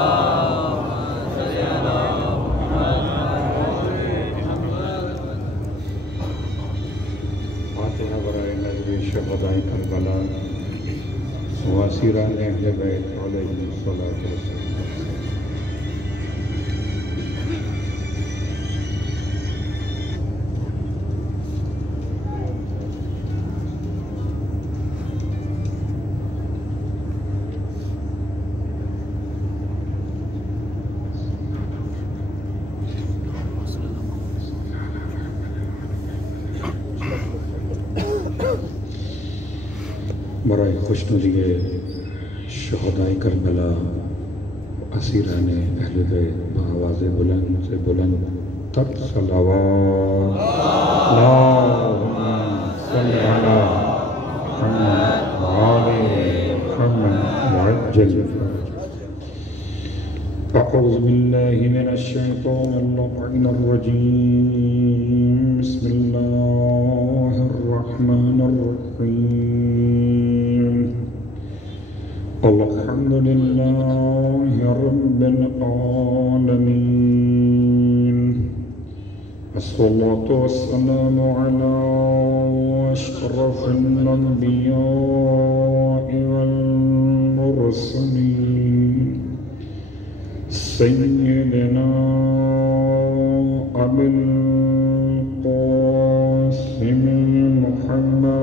فاتحہ برائے نذر شہدائے کربلا واسیران اہل بیت علیہم الصلاۃ والسلام۔ برائے خوشنودی شہدائے کربلا اسیران اہل بیت بآواز بلند سے بلند تر صلوات اللہم صلی علی محمد وآل محمد وعجل فرجہ۔ اعوذ باللہ من الشیطان اللعین الرجیم، بسم اللہ الرحمن الرحیم۔ الحمد للہ رب العالمین، الصلاة والسلام علی اشرف الانبیاء والمرسلین، سیدنا ابی القاسم محمد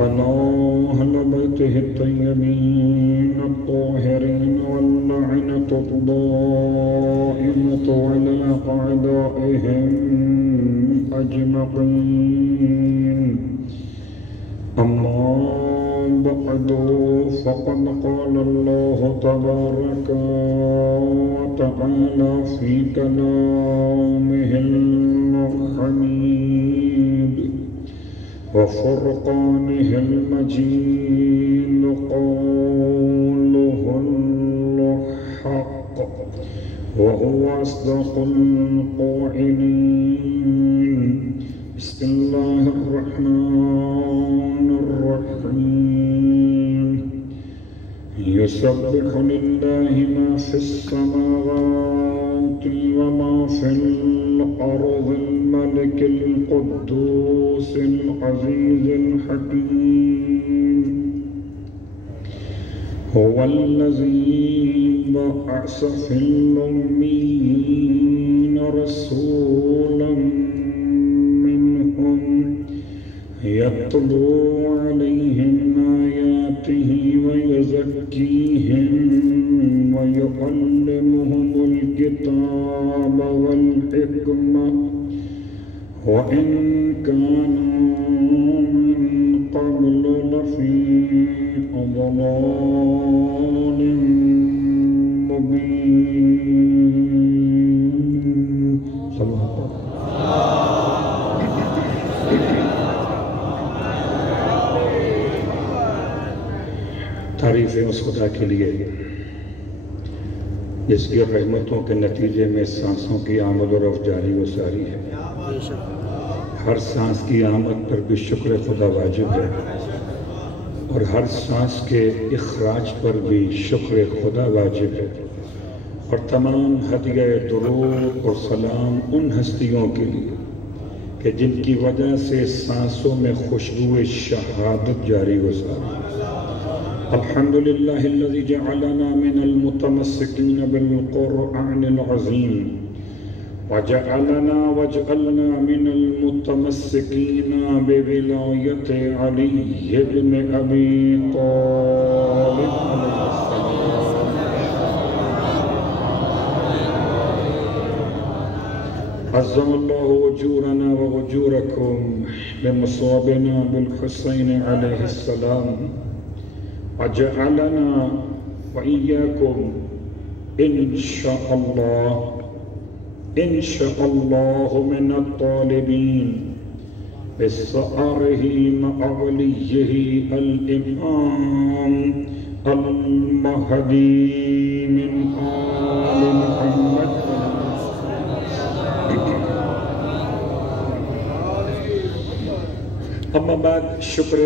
وعلى أهل بيته الطيبين الطاهرين واللعنة الدائمة على أعدائهم أجمعين، أما بعد فقد قال الله تبارك وتعالى في كلامه الحميد وفرقانه المجيد، قوله الحق وهو أصدق القائلين، بسم الله الرحمن الرحيم، يسبح لله ما في السماوات وما في الأرض الملك القدوس العزيز الحكيم، هو الذي بعث في الأميين رسولا منهم يتلو عليهم آياته ويزكيهم ويعلمهم الكتاب والحكمة وإن كانوا من قبل لفي ضلال مبين۔ صلی اللہ علیہ وسلم۔ تعریف ہے اس خدا کے لیے جس کی رحمتوں کے نتیجے میں سانسوں کی آمد و رفت جاری و ساری ہے۔ ہر سانس کی آمد پر بھی شکر خدا واجب ہے، اور ہر سانس کے اخراج پر بھی شکر خدا واجب ہے، اور تمام ہدیہ درود اور سلام ان ہستیوں کے لیے کہ جن کی وجہ سے سانسوں میں خوشبو شہادت جاری و ساری۔ الحمدللہ الذی جعلنا من المتمسکین بالقرآن العظیم وجعلنا من المتمسکین بولایت علی بن ابی طالب علیہ السلام۔ عظم اللہ اجورنا واجورکم بمصابنا بالحسین علیہ السلام، وجعلنا وإياكم إن شاء الله من الطالبين بثأره مع وليه الإمام المهدي من آل محمد۔ اما بعد شکر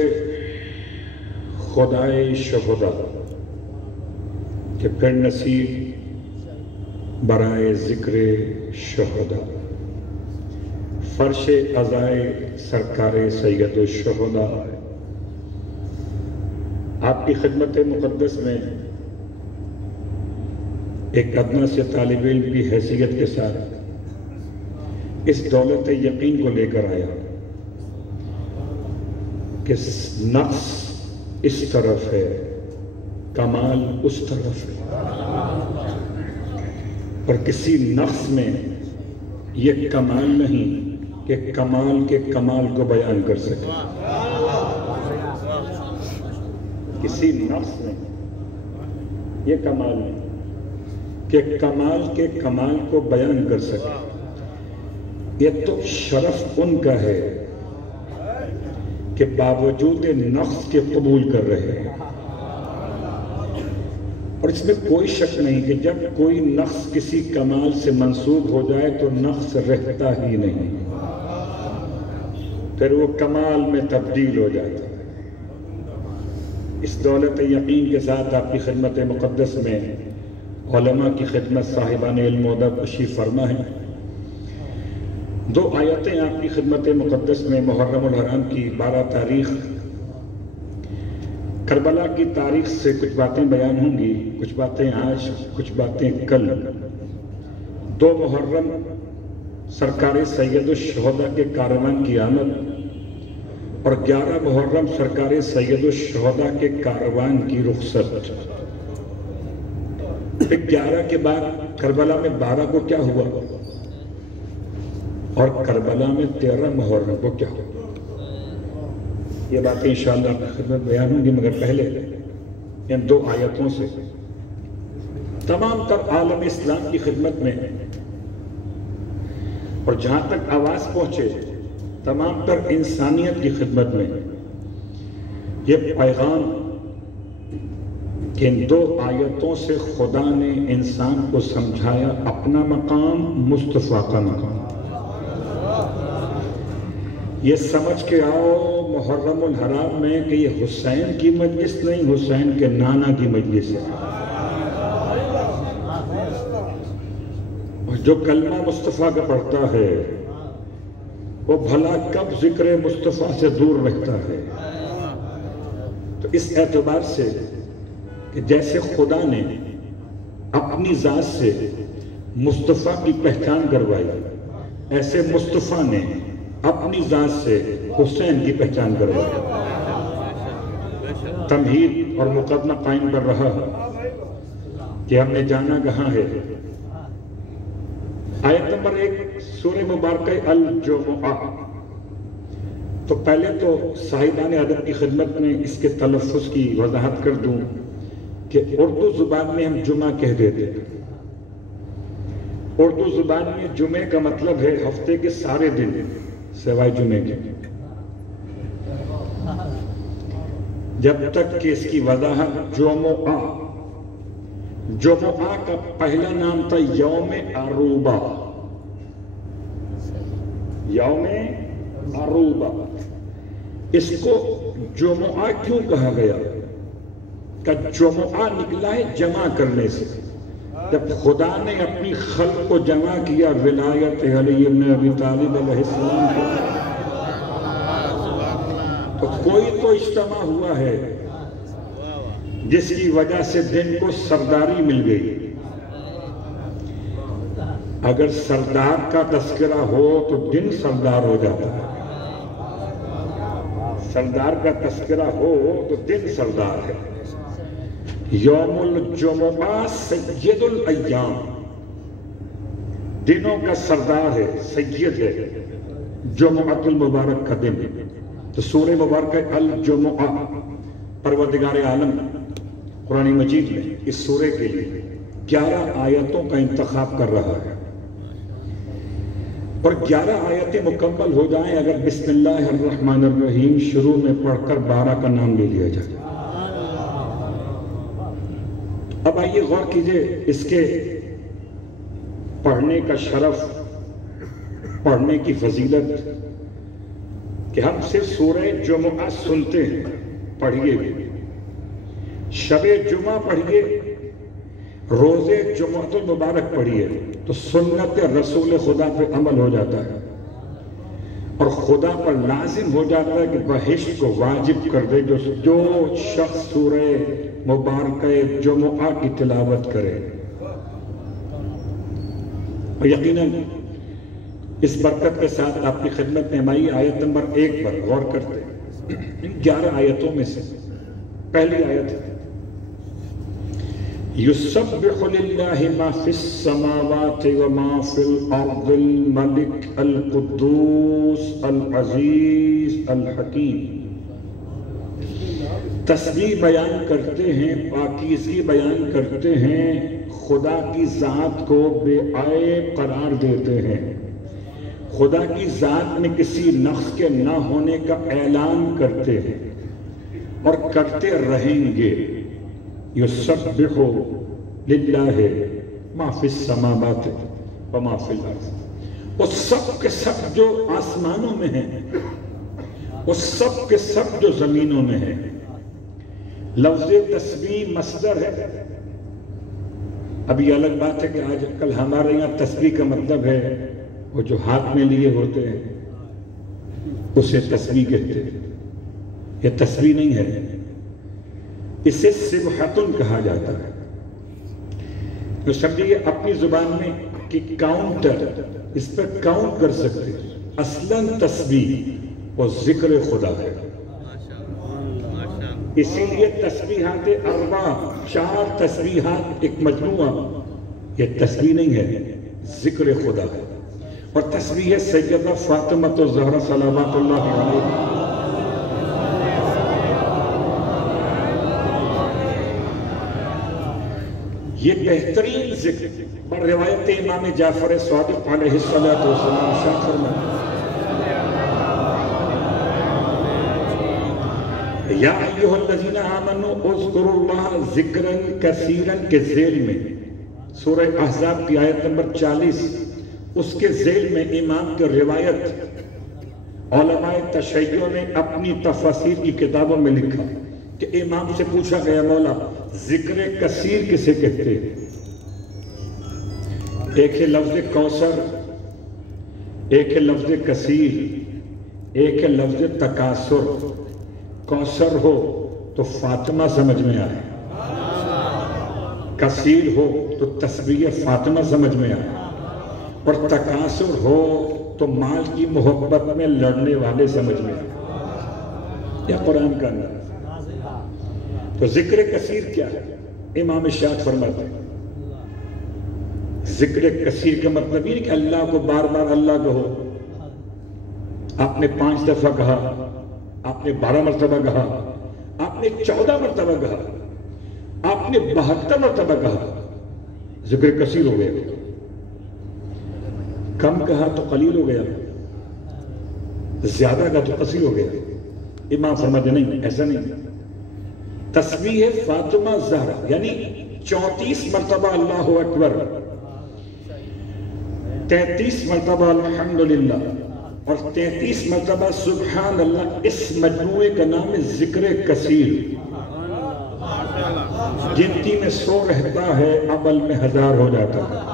خدائے شہدا کہ پھر نصیب برائے ذکر شہدا، فرش عزائے سرکار سید الشہدا۔ آپ کی خدمت مقدس میں ایک ادنا سے طالب علم کی حیثیت کے ساتھ اس دولت یقین کو لے کر آیا کہ نقص اس طرف ہے، کمال اس طرف ہے، اور کسی نقص میں یہ کمال نہیں کہ کمال کے کمال کو بیان کر سکے، کسی نقص میں یہ کمال نہیں کہ کمال کے کمال کو بیان کر سکے۔ یہ تو شرف ان کا ہے کہ باوجود نقص کے قبول کر رہے ہیں، اور اس میں کوئی شک نہیں کہ جب کوئی نقص کسی کمال سے منسوب ہو جائے تو نقص رہتا ہی نہیں، پھر وہ کمال میں تبدیل ہو جاتا ہے۔ اس دولت یقین کے ساتھ آپ کی خدمت مقدس میں علماء کی خدمت صاحبان علم و ادب تشریف فرما ہے۔ دو آیتیں آپ کی خدمت مقدس میں محرم الحرام کی 12 تاریخ کربلا کی تاریخ سے کچھ باتیں بیان ہوں گی، کچھ باتیں آج، کچھ باتیں کل۔ 2 محرم سرکار سید الشہدا کے کاروان کی آمد، اور 11 محرم سرکار سید الشہدا کے کاروان کی رخصت۔ پھر 11 کے بعد کربلا میں 12 کو کیا ہوا، اور کربلا میں 13 محرم کو کیا ہوا، یہ باتیں انشاءاللہ آپ کی خدمت بیان ہوں گی، مگر پہلے ان 2 آیتوں سے تمام تر عالم اسلام کی خدمت میں، اور جہاں تک آواز پہنچے تمام تر انسانیت کی خدمت میں یہ پیغام کہ ان 2 آیتوں سے خدا نے انسان کو سمجھایا اپنا مقام، مصطفیٰ کا مقام۔ یہ سمجھ کے آؤ محرم الحرام میں کہ یہ حسین کی مجلس نہیں، حسین کے نانا کی مجلس ہے، اور جو کلمہ مصطفیٰ کا پڑھتا ہے وہ بھلا کب ذکر مصطفیٰ سے دور رہتا ہے۔ تو اس اعتبار سے کہ جیسے خدا نے اپنی ذات سے مصطفیٰ کی پہچان کروائی، ایسے مصطفیٰ نے اپنی ذات سے حسین کی پہچان کروائی۔ تمہید اور مقدمہ قائم کر رہا کہ ہم نے جانا کہاں ہے۔ آیت نمبر 1 سورہ مبارکہ الجمعہ۔ تو پہلے تو صاحبان ادب کی خدمت میں اس کے تلفظ کی وضاحت کر دوں کہ اردو زبان میں ہم جمعہ کہہ دیتے ہیں۔ اردو زبان میں جمعے کا مطلب ہے ہفتے کے سارے دن سوائے جمعے کے، جب تک کہ اس کی وضاحت جمعہ کا پہلا نام تھا یوم عروبہ، یوم عروبہ۔ اس کو جمعہ کیوں کہا گیا؟ کہ جمعہ نکلا ہے جمع کرنے سے۔ جب خدا نے اپنی خلق کو جمع کیا ولایت علی بن ابی طالب علیہ السلام کو، تو کوئی تو اجتماع ہوا ہے جس کی وجہ سے دن کو سرداری مل گئی۔ اگر سردار کا تذکرہ ہو تو دن سردار ہو جاتا ہے، سردار کا تذکرہ ہو تو دن سردار ہے۔ یوم الجمعہ سید الایام، دنوں کا سردار ہے، سید ہے، جمعۃ المبارک کا دن۔ تو سورہ مبارکہ الجمعہ، پروردگار عالم قرآن مجید میں اس سورے کے لیے 11 آیتوں کا انتخاب کر رہا ہے، اور 11 آیتیں مکمل ہو جائیں اگر بسم اللہ الرحمن الرحیم شروع میں پڑھ کر 12 کا نام لے لیا جائے۔ اب آئیے غور کیجئے اس کے پڑھنے کا شرف، پڑھنے کی فضیلت کہ ہم صرف سورہ جمعہ سنتے ہیں، پڑھیے بھی، شب جمعہ پڑھیے، روزے جمعۃ المبارک پڑھیے، تو سنت رسول خدا پہ عمل ہو جاتا ہے اور خدا پر لازم ہو جاتا ہے کہ بہشت کو واجب کر دے جو شخص سورہ مبارکہ جمعہ کی تلاوت کرے۔ اور یقیناً اس برکت کے ساتھ آپ کی خدمت میں ہماری آیت نمبر 1 پر غور کرتے ہیں۔ ان 11 آیتوں میں سے پہلی آیت ہے یسبح للہ ما فی السماوات وما فی الارض الملک القدوس العزیز الحکیم۔ تسبیح بیان کرتے ہیں، پاکیزگی بیان کرتے ہیں، خدا کی ذات کو بے عیب قرار دیتے ہیں، خدا کی ذات میں کسی نقص کے نہ ہونے کا اعلان کرتے ہیں اور کرتے رہیں گے۔ یسبح للہ ما فی السماوات وما فی الارض، وہ سب کے سب جو آسمانوں میں ہیں، وہ سب کے سب جو زمینوں میں ہیں۔ لفظ تسبیح مصدر ہے۔ اب یہ الگ بات ہے کہ آج کل ہمارے یہاں تسبیح کا مطلب ہے وہ جو ہاتھ میں لیے ہوتے ہیں اسے تسبیح کہتے ہیں۔ یہ تسبیح نہیں ہے، اسے سبحتن کہا جاتا ہے۔ تو سمجھیے اپنی زبان میں کہ کاؤنٹر، اس پر کاؤنٹ کر سکتے ہیں۔ اصلاً تسبیح وہ ذکر خدا ہے، اسی لیے تسبیحات اربع، 4 تسبیحات ایک مجموعہ، یہ تسبیح نہیں ہے، ذکر خدا ہے۔ اور تسبیح سیدہ فاطمہ الزہرا صلوات اللہ علیہ، یہ بہترین ذکر بر روایت امام جعفر صادق علیہ السلام شاہ فرماتے یا ایھا الذین آمنوا اذکروا اللہ ذکرا کثیرا کے ذیل میں سورہ احزاب کی آیت نمبر 40، اس کے ذیل میں امام کی روایت علماء تشیع نے اپنی تفاسیر کی کتابوں میں لکھا کہ امام سے پوچھا گیا مولا ذکر کثیر کسے کہتے ہیں؟ ایک ہے لفظ کوثر، ایک ہے لفظ کثیر، ایک ہے لفظ تکاثر۔ کوثر ہو تو فاطمہ سمجھ میں آئے، کثیر ہو تو تسبیح فاطمہ سمجھ میں آئے، اور تکاثر ہو تو مال کی محبت میں لڑنے والے سمجھ میں آئے۔ یہ قرآن کا انداز۔ تو ذکر کثیر کیا ہے؟ امام شاہ فرماتے ہیں ذکر کثیر کا مطلب یہ کہ اللہ کو بار بار اللہ کہو۔ آپ نے 5 دفعہ کہا، آپ نے 12 مرتبہ کہا، آپ نے 14 مرتبہ کہا، آپ نے 72 مرتبہ کہا، ذکر کثیر ہو گیا۔ کم کہا تو قلیل ہو گیا، زیادہ کہا تو کثیر ہو گیا۔ امام فرماتے نہیں، ایسا نہیں۔ تسبیح فاطمہ زہرا یعنی 34 مرتبہ اللہ اکبر، 33 مرتبہ الحمدللہ اور 33 مرتبہ سبحان اللہ، اس مجموعے کا نام ہے ذکر کثیر۔ گنتی میں 100 رہتا ہے، عمل میں 1000 ہو جاتا ہے۔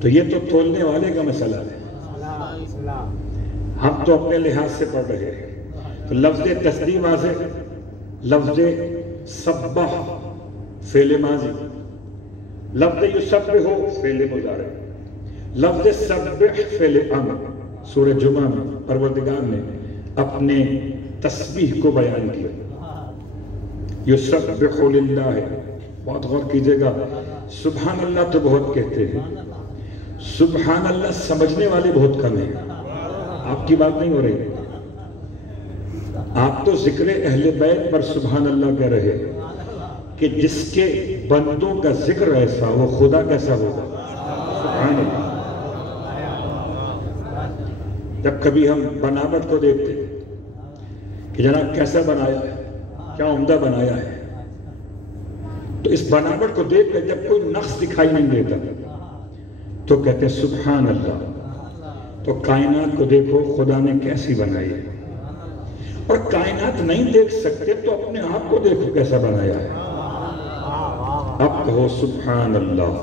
تو یہ تو تولنے والے کا مسئلہ ہے، ہم تو اپنے لحاظ سے پڑھ رہے ہیں۔ تو لفظ تسبیح واضح، لفظ سبح فعل ماضی، لفظ یسبح فعل مضارع، لفظ سبح فعل امر۔ سورہ جمعہ میں پروردگار نے اپنے تسبیح کو بیان کیا، یسبح للہ۔ بہت غور کیجئے گا، سبحان اللہ تو بہت کہتے ہیں، سبحان اللہ سمجھنے والے بہت کم ہیں۔ آپ کی بات نہیں ہو رہی، آپ تو ذکر اہل بیت پر سبحان اللہ کہہ رہے کہ جس کے بندوں کا ذکر ایسا وہ خدا کیسا ہوگا۔ سبحان اللہ۔ جب کبھی ہم بناوٹ کو دیکھتے کہ جناب کیسا بنایا ہے، کیا عمدہ بنایا ہے، تو اس بناوٹ کو دیکھ کر جب کوئی نقص دکھائی نہیں دیتا تو کہتے ہیں سبحان اللہ. تو کائنات کو دیکھو خدا نے کیسی بنائی ہے. اور کائنات نہیں دیکھ سکتے تو اپنے آپ کو دیکھو کیسا بنایا ہے. اب کہو سبحان اللہ.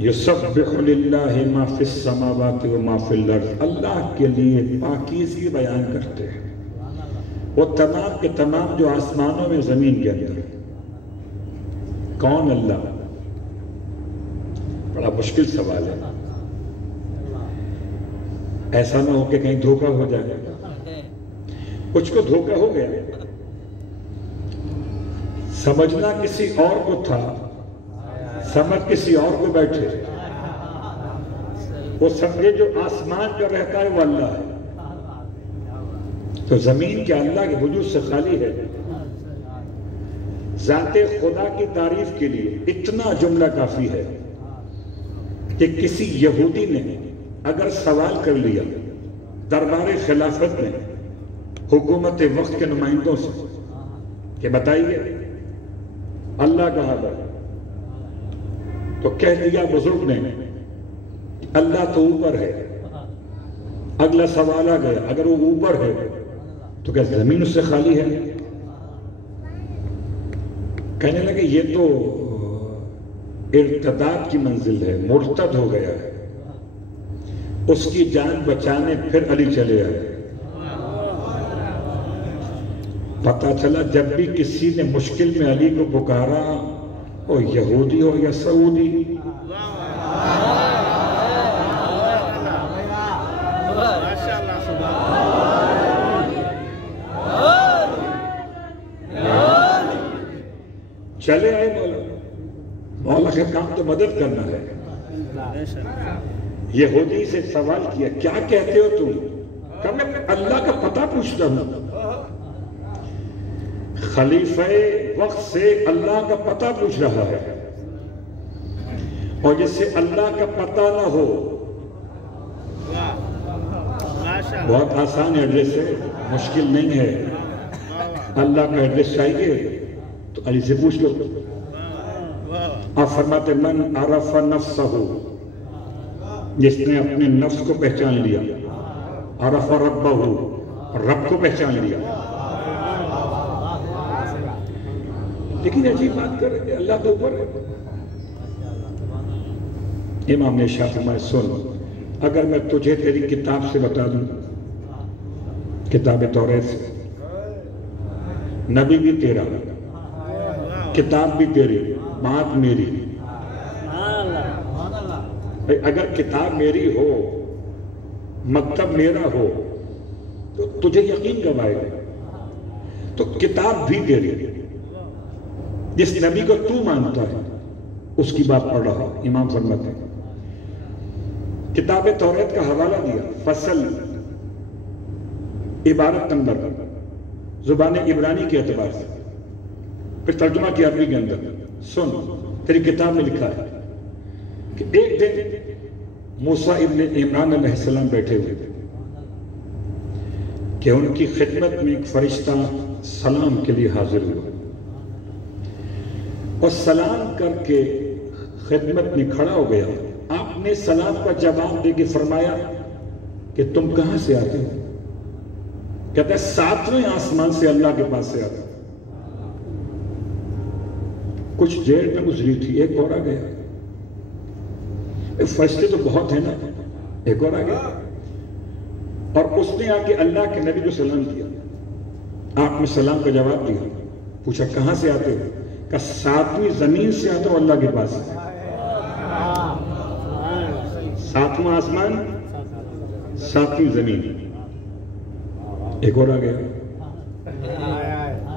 یسبح للہ ما فی السماوات و ما فی الارض. اللہ کے لیے پاکیزگی بیان کرتے ہیں وہ تمام کے تمام جو آسمانوں میں زمین کے اندر. کون اللہ؟ بڑا مشکل سوال ہے. ایسا نہ ہو کہ کہیں دھوکہ ہو جائے. کچھ کو دھوکہ ہو گیا. سمجھنا کسی اور کو تھا، سمجھ کسی اور کو بیٹھے. وہ سمجھے جو آسمان پر رہتا ہے وہ اللہ ہے. تو زمین کیا اللہ کے وجود سے خالی ہے؟ ذات خدا کی تعریف کے لیے اتنا جملہ کافی ہے کہ کسی یہودی نے اگر سوال کر لیا دربار خلافت میں حکومت وقت کے نمائندوں سے کہ بتائیے اللہ کہاں ہے، تو کہہ دیا بزرگ نے اللہ تو اوپر ہے. اگلا سوال آ گیا اگر وہ اوپر ہے تو کیا زمین اس سے خالی ہے؟ کہنے لگے یہ تو ارتداد کی منزل ہے، مرتد ہو گیا ہے. اس کی جان بچانے پھر علی چلے آئے. پتا چلا جب بھی کسی نے مشکل میں علی کو پکارا، وہ یہودی ہو یا سعودی، چلے آئے مولا. مولا کا کام تو مدد کرنا ہے. یہودی سے سوال کیا کیا کہتے ہو تم؟ کہ میں اللہ کا پتہ پوچھتا ہوں. خلیفہ وقت سے اللہ کا پتہ پوچھ رہا ہے. اور جس سے اللہ کا پتہ نہ ہو، بہت آسان ایڈریس ہے، مشکل نہیں ہے. اللہ کا ایڈریس چاہیے تو علی سے پوچھ لو. آپ فرماتے من عرف نفسہ، جس نے اپنے نفس کو پہچان لیا. عرف ربہ، رب کو پہچان لیا. لیکن عجیب بات کر رہے اللہ تو اوپر ہے. امام نے شاہ فرمایا سن، اگر میں تجھے تیری کتاب سے بتا دوں، کتاب توریت سے، نبی بھی تیرا، کتاب بھی تیری، بات میری. اگر کتاب میری ہو، مکتب میرا ہو تو تجھے یقین کب آئے گا؟ تو کتاب بھی تیری. جس نبی کو تو مانتا ہے اس کی بات پڑھ رہا. امام فرماتے ہیں کتاب توریت کا حوالہ دیا، فصل، عبارت نمبر، زبان عبرانی کے اعتبار سے، پھر ترجمہ کیا عربی کے اندر. سن، تیری کتاب میں لکھا ہے کہ ایک دن موسیٰ ابن عمران علیہ السلام بیٹھے ہوئے تھے کہ ان کی خدمت میں ایک فرشتہ سلام کے لیے حاضر ہوا اور سلام کر کے خدمت میں کھڑا ہو گیا. آپ نے سلام کا جواب دے کے فرمایا کہ تم کہاں سے آتے ہو؟ کہتا ہے 7ویں آسمان سے اللہ کے پاس سے آتا. کچھ دیر میں گزری تھی، ایک اور آ گیا. فرشتے تو بہت ہیں نا، ایک اور آ گیا اور اس نے آ کے اللہ کے نبی کو سلام کیا. آپ نے سلام کا جواب دیا. پوچھا کہاں سے آتے ہو؟ کہ 7ویں زمین سے آتا ہوں اللہ کے پاس. 7واں آسمان، 7ویں زمین. ایک اور آ گیا،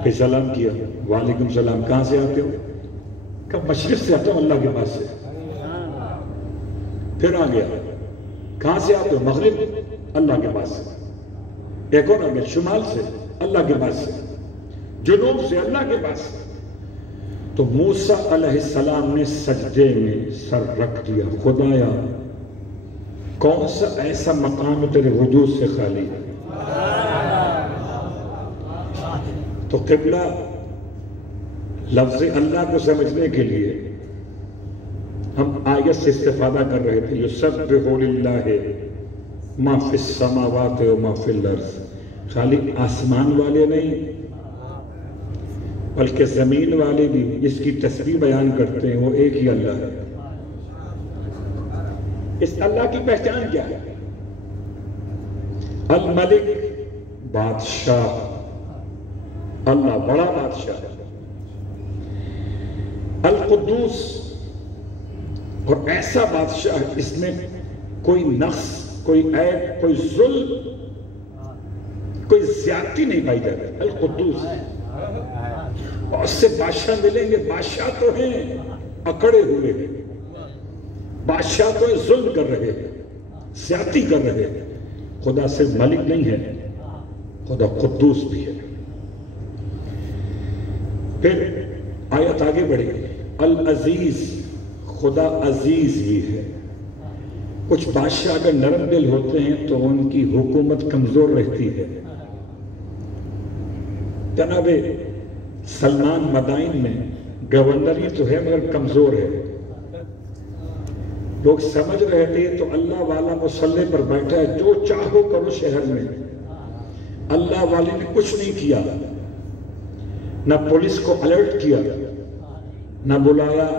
پھر سلام کیا. وعلیکم السلام، کہاں سے آتے ہو؟ کہ مشرق سے آتا ہوں اللہ کے پاس سے. پھر آ گیا، کہاں سے آتے ہو؟ مغرب، اللہ کے پاس سے. ایک اور آ گیا، شمال سے اللہ کے پاس سے، جنوب سے اللہ کے پاس سے. تو موسیٰ علیہ السلام نے سجدے میں سر رکھ دیا. خدایا کون سا ایسا مقام تیرے وجود سے خالی ہے؟ تو قبلہ لفظ اللہ کو سمجھنے کے لیے ہم آیت سے استفادہ کر رہے تھے یسبح للہ ما فی السماوات و ما فی الارض، خالی آسمان والے نہیں بلکہ زمین والے بھی جس کی تسبیح بیان کرتے ہیں وہ ایک ہی اللہ ہے۔ اس اللہ کی پہچان کیا ہے؟ الملک، بادشاہ، اللہ بڑا بادشاہ ہے۔ القدوس، اور ایسا بادشاہ ہے اس میں کوئی نقص، کوئی عیب، کوئی ظلم، کوئی زیادتی نہیں پائی جاتی۔ القدوس، بہت سے بادشاہ ملیں گے، بادشاہ تو ہیں اکڑے ہوئے ہیں، بادشاہ تو ظلم کر رہے ہیں، زیادتی کر رہے ہیں۔ خدا صرف ملک نہیں ہے، خدا قدوس بھی ہے۔ پھر آیت آگے بڑھے گی، العزیز، خدا عزیز بھی ہے۔ کچھ بادشاہ اگر نرم دل ہوتے ہیں تو ان کی حکومت کمزور رہتی ہے۔ جناب سلمان مدائن میں گورنر ہی تو ہے مگر کمزور ہے۔ لوگ سمجھ رہے تھے تو اللہ والا مسلح پر بیٹھا ہے، جو چاہو کرو شہر میں۔ اللہ والے نے کچھ نہیں کیا، نہ پولیس کو الرٹ کیا، نہ بلایا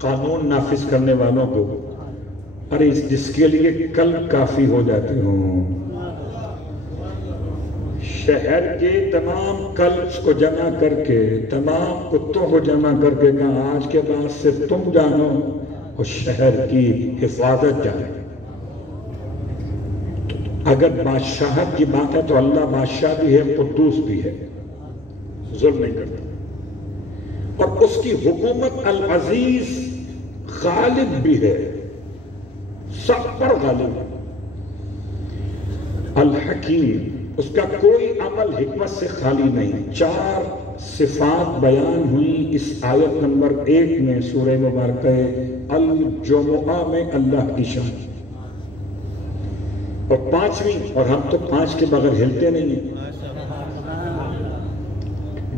قانون نافذ کرنے والوں کو، ارے جس کے لیے کل کافی ہو جاتے ہوں۔ شہر کے تمام کلبس کو جمع کر کے، تمام کتوں کو جمع کر کے کہا آج کے بعد سے تم جانو اور شہر کی حفاظت جانے۔ اگر بادشاہت کی بات ہے تو اللہ بادشاہ بھی ہے، قدوس بھی ہے، ظلم نہیں کرتا، اور اس کی حکومت العزیز، غالب بھی ہے، سب پر غالب ہے۔ الحکیم، اس کا کوئی عمل حکمت سے خالی نہیں۔ 4 صفات بیان ہوئی اس آیت نمبر 1 میں سورہ مبارکہ الجمعہ میں اللہ کی شان، اور 5ویں، اور ہم تو 5 کے بغیر ہلتے نہیں ہیں،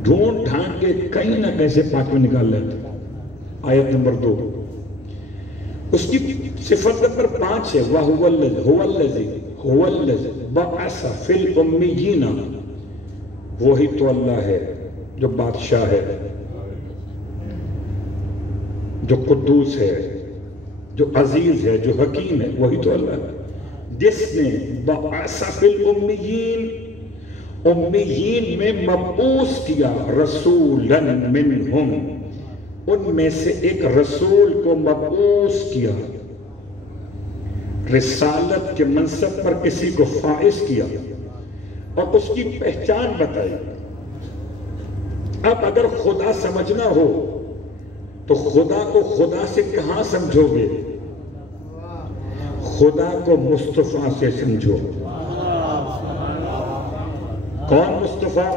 ڈھونڈ ڈھانڈ کے کہیں نہ کہیں سے 5 میں نکال لیتے۔ آیت نمبر 2، اس کی صفت نمبر 5 ہے وَهُوَ الَّذِي بَعَثَ فِي الْأُمِّيِّينَ، وہی تو اللہ ہے جو بادشاہ ہے، جو قدوس ہے، جو عزیز ہے، جو حکیم ہے، وہی تو اللہ ہے جس نے بَعَثَ فِي الْأُمِّيِّينَ، امیین میں مبعوث کیا، رسولاً منہم، ان میں سے ایک رسول کو مبعوث کیا، رسالت کے منصب پر کسی کو فائز کیا اور اس کی پہچان بتائی۔ اب اگر خدا سمجھنا ہو تو خدا کو خدا سے کہاں سمجھو گے؟ خدا کو مصطفیٰ سے سمجھو۔ کون مصطفیٰ؟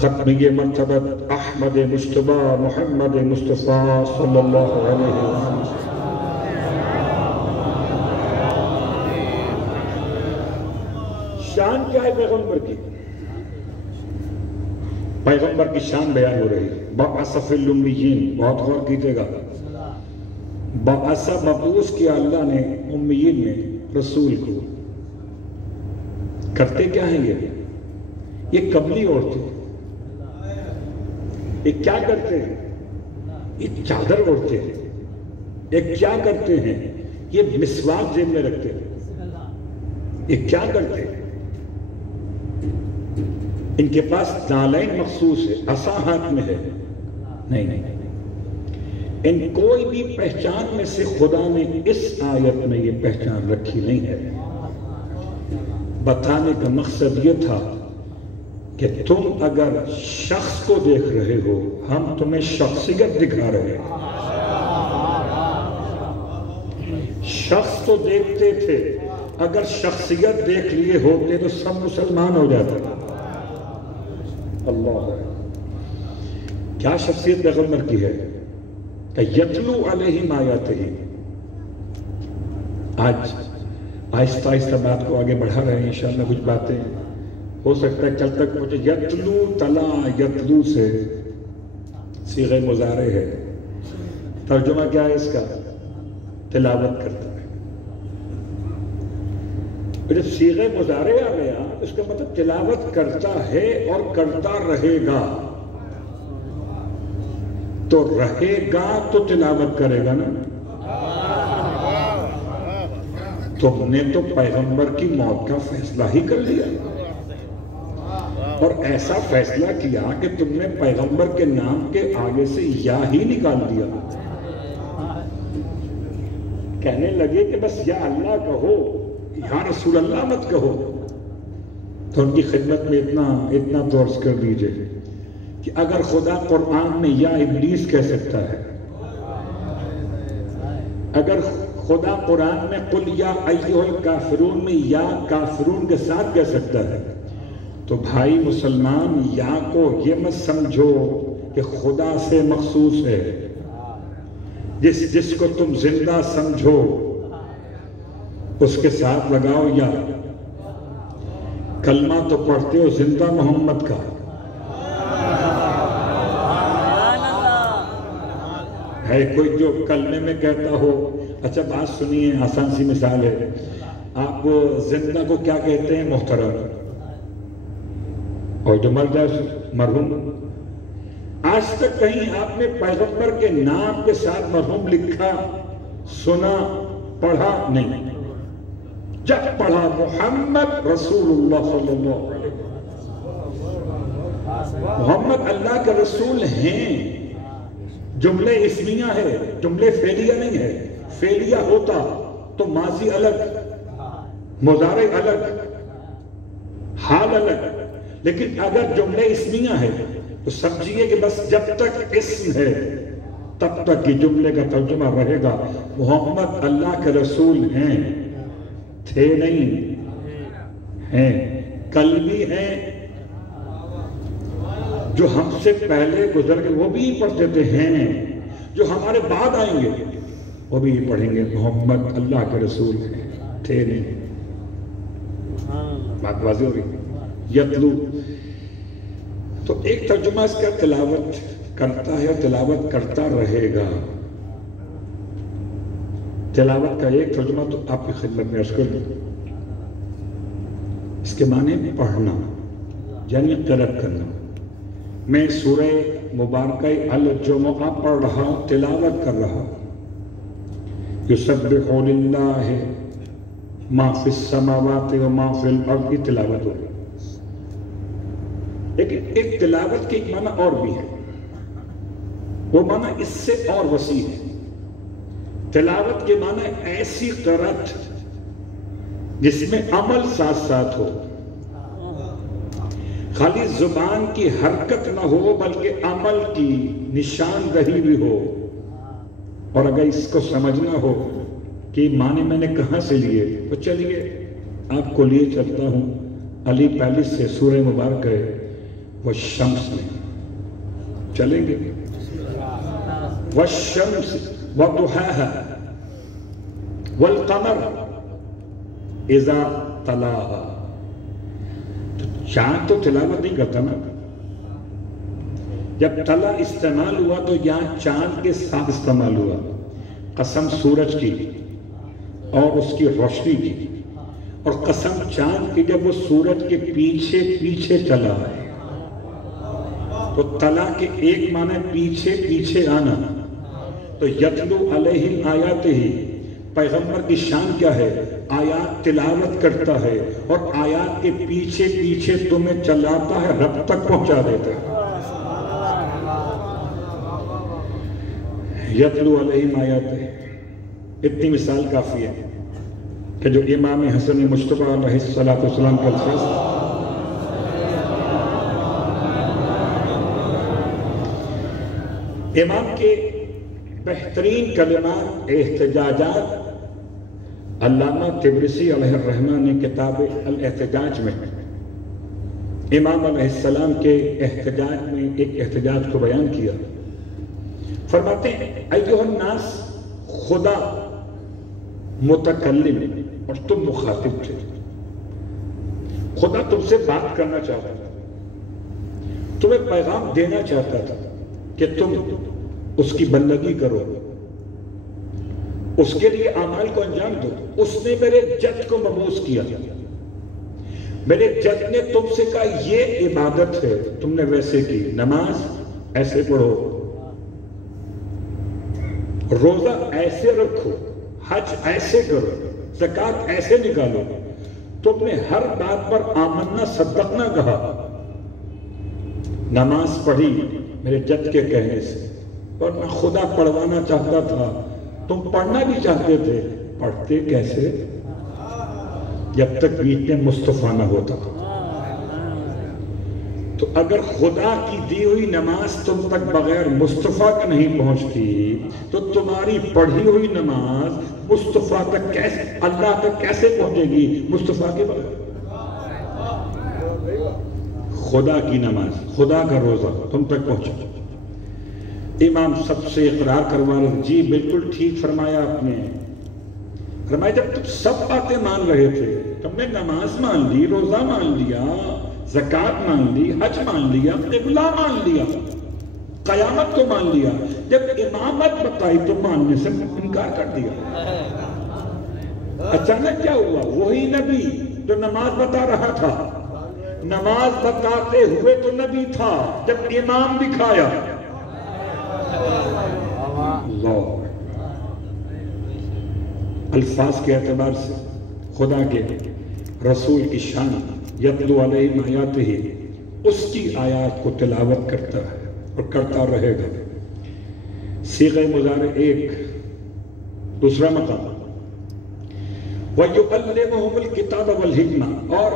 ختمیہ مرتبت احمد مجتبی محمد مصطفیٰ صلی اللہ علیہ وسلم۔ شان کیا ہے پیغمبر کی؟ پیغمبر کی شان بیان ہو رہی ہے۔ بعث فی الامیین، بہت غور کیجئے گا، بعث مبعوث کیا اللہ نے امیین میں رسول کو۔ کرتے کیا ہیں یہ قبلی عورتیں، یہ کیا کرتے ہیں؟ یہ چادر اوڑھتے ہیں۔ یہ کیا کرتے ہیں؟ یہ مسواک جیب میں رکھتے ہیں۔ یہ کیا کرتے ہیں؟ ان کے پاس نالین مخصوص ہے، عصا ہاتھ میں ہے، نہیں، ان کوئی بھی پہچان میں سے خدا نے اس آیت میں یہ پہچان رکھی نہیں ہے۔ بتانے کا مقصد یہ تھا کہ تم اگر شخص کو دیکھ رہے ہو، ہم تمہیں شخصیت دکھا رہے ہیں۔ شخص تو دیکھتے تھے، اگر شخصیت دیکھ لیے ہوتے تو سب مسلمان ہو جاتے۔ اللہ، کیا شخصیت پیغمبر کی ہے کہ یتلو علیہم آیاتہ۔ آج آہستہ آہستہ بات کو آگے بڑھا رہے ہیں، انشاءاللہ کچھ باتیں ہو سکتا ہے کل تک مجھے یتلو تلا یتلو سے صیغہ مضارع ہے، ترجمہ کیا ہے اس کا؟ تلاوت کرتا ہے۔ جب صیغہ مضارع آ گیا اس کا مطلب تلاوت کرتا ہے اور کرتا رہے گا، تو رہے گا تو تلاوت کرے گا نا۔ تم نے تو پیغمبر کی موت کا فیصلہ ہی کر لیا، اور ایسا فیصلہ کیا کہ تم نے پیغمبر کے نام کے آگے سے یا ہی نکال دیا۔ کہنے لگے کہ بس یا اللہ کہو، یا رسول اللہ مت کہو، تو ان کی خدمت میں اتنا درس کر دیجئے کہ اگر خدا قرآن میں یا ابلیس کہہ سکتا ہے، اگر خدا قرآن میں قل یا ایھا الکافرون میں یا کافرون کے ساتھ کہہ سکتا ہے، تو بھائی مسلمان یا کو یہ مت سمجھو کہ خدا سے مخصوص ہے۔ جس کو تم زندہ سمجھو اس کے ساتھ لگاؤ یا۔ کلمہ تو پڑھتے ہو زندہ محمد کا، ہے کوئی جو کلمے میں کہتا ہو؟ اچھا بات سنیے، آسان سی مثال ہے، آپ زندہ کو کیا کہتے ہیں؟ محترم، اور جو مر جائے مرحوم۔ آج تک کہیں آپ نے پیغمبر کے نام کے ساتھ مرحوم لکھا، سنا، پڑھا؟ نہیں۔ جب پڑھا محمد رسول اللہ صلی اللہ علیہ وسلم، محمد اللہ کے رسول ہیں، جملے اسمیہ ہے، جملے فعلیہ نہیں ہے۔ فعلیہ ہوتا تو ماضی الگ، مضارع الگ، حال الگ، لیکن اگر جملے اسمیہ ہے تو سمجھیے کہ بس جب تک اسم ہے تب تک یہ جملے کا ترجمہ رہے گا محمد اللہ کے رسول ہیں، تھے نہیں، ہیں، کل بھی ہیں، جو ہم سے پہلے گزر گئے وہ بھی پڑھتے تھے، ہیں، جو ہمارے بعد آئیں گے وہ بھی پڑھیں گے محمد اللہ کے رسول ہیں، تھے نہیں۔ بات واضح ہو رہی؟ یتلو تو ایک ترجمہ اس کا تلاوت کرتا ہے اور تلاوت کرتا رہے گا۔ تلاوت کا ایک ترجمہ تو آپ کی خدمت میں عرض کر دوں، اس کے معنی پڑھنا یعنی قرأت کرنا۔ میں سورہ مبارکہ الجمعہ پڑھ رہا ہوں، تلاوت کر رہا ہوں، یسبح للہ ما فی السماوات و ما فی الارض کی تلاوت ہو رہی۔ لیکن ایک تلاوت کی ایک معنی اور بھی ہے، وہ معنی اس سے اور وسیع ہے۔ تلاوت کے معنی ایسی قرأت جس میں عمل ساتھ ساتھ ہو، خالی زبان کی حرکت نہ ہو بلکہ عمل کی نشاندہی بھی ہو۔ اور اگر اس کو سمجھنا ہو کہ معنی میں نے کہاں سے لیے تو چلیے آپ کو لیے چلتا ہوں علی پہلی سے سورہ مبارک ہے والشمس میں چلیں گے، والشمس وضحاها والقمر اذا طلاها۔ چاند تو تلاوت نہیں کرتا نا، جب طلا استعمال ہوا تو یہاں چاند کے ساتھ استعمال ہوا۔ قسم سورج کی اور اس کی روشنی کی، اور قسم چاند کی جب وہ سورج کے پیچھے پیچھے چلا ہے، تو طلا کے ایک معنی پیچھے پیچھے آنا۔ تو یتلو علیہم آیاتہ، پیغمبر کی شان کیا ہے؟ آیات تلاوت کرتا ہے اور آیات کے پیچھے پیچھے تمہیں چلاتا ہے، رب تک پہنچا دیتا ہے۔ یتلو علیہم آیاتہ، اتنی مثال کافی ہے کہ جو امام حسن مجتبی علیہ السلام کا الفاظ، امام کے بہترین کلمات، احتجاجات، علامہ طبرسی علیہ الرحمہ نے کتاب الاحتجاج میں امام علیہ السلام کے احتجاج میں ایک احتجاج کو بیان کیا۔ فرماتے ہیں ایھا الناس، خدا متکلم اور تم مخاطب تھے، خدا تم سے بات کرنا چاہتا تھا، تمہیں پیغام دینا چاہتا تھا کہ تم اس کی بندگی کرو، اس کے لیے اعمال کو انجام دو. اس نے میرے جد کو مبعوث کیا. میرے جد نے تم سے کہا یہ عبادت ہے, تم نے ویسے کی. نماز ایسے پڑھو, روزہ ایسے رکھو, حج ایسے کرو, زکات ایسے نکالو. تم نے ہر بات پر آمنا صدقنا کہا. نماز پڑھی میرے جد کے کہنے سے, اور میں خدا پڑھوانا چاہتا تھا, تم پڑھنا بھی چاہتے تھے. پڑھتے کیسے؟ جب تک بیچ میں مصطفیٰ نہ ہوتا. تو اگر خدا کی دی ہوئی نماز تم تک بغیر مصطفیٰ کے نہیں پہنچتی, تو تمہاری پڑھی ہوئی نماز مصطفیٰ تک کیسے, اللہ تک کیسے پہنچے گی مصطفیٰ کے بغیر؟ خدا کی نماز, خدا کا روزہ تم تک پہنچے. امام سب سے اقرار کروا رہے, جی بالکل ٹھیک فرمایا آپ نے. فرمایا جب تم سب باتیں مان رہے تھے, تم نے نماز مان لی, روزہ مان لیا, زکات مان لی, حج مان لیا, قبلہ مان لیا, قیامت کو مان لیا, جب امامت بتائی تو ماننے سے انکار کر دیا. اچانک کیا ہوا؟ وہی نبی جو نماز بتا رہا تھا, نماز بتاتے ہوئے تو نبی تھا, جب امام دکھایا. اللہ, الفاظ کے اعتبار سے خدا کے رسول کی شان یتلو علیہم آیاتہ, اس کی آیات کو تلاوت کرتا ہے اور کرتا رہے گا. صیغہ مضارع 1 دوسرا مقام, وَيُعَلِّمُهُمُ الْكِتَابَ وَالْحِکْمَةَ, اور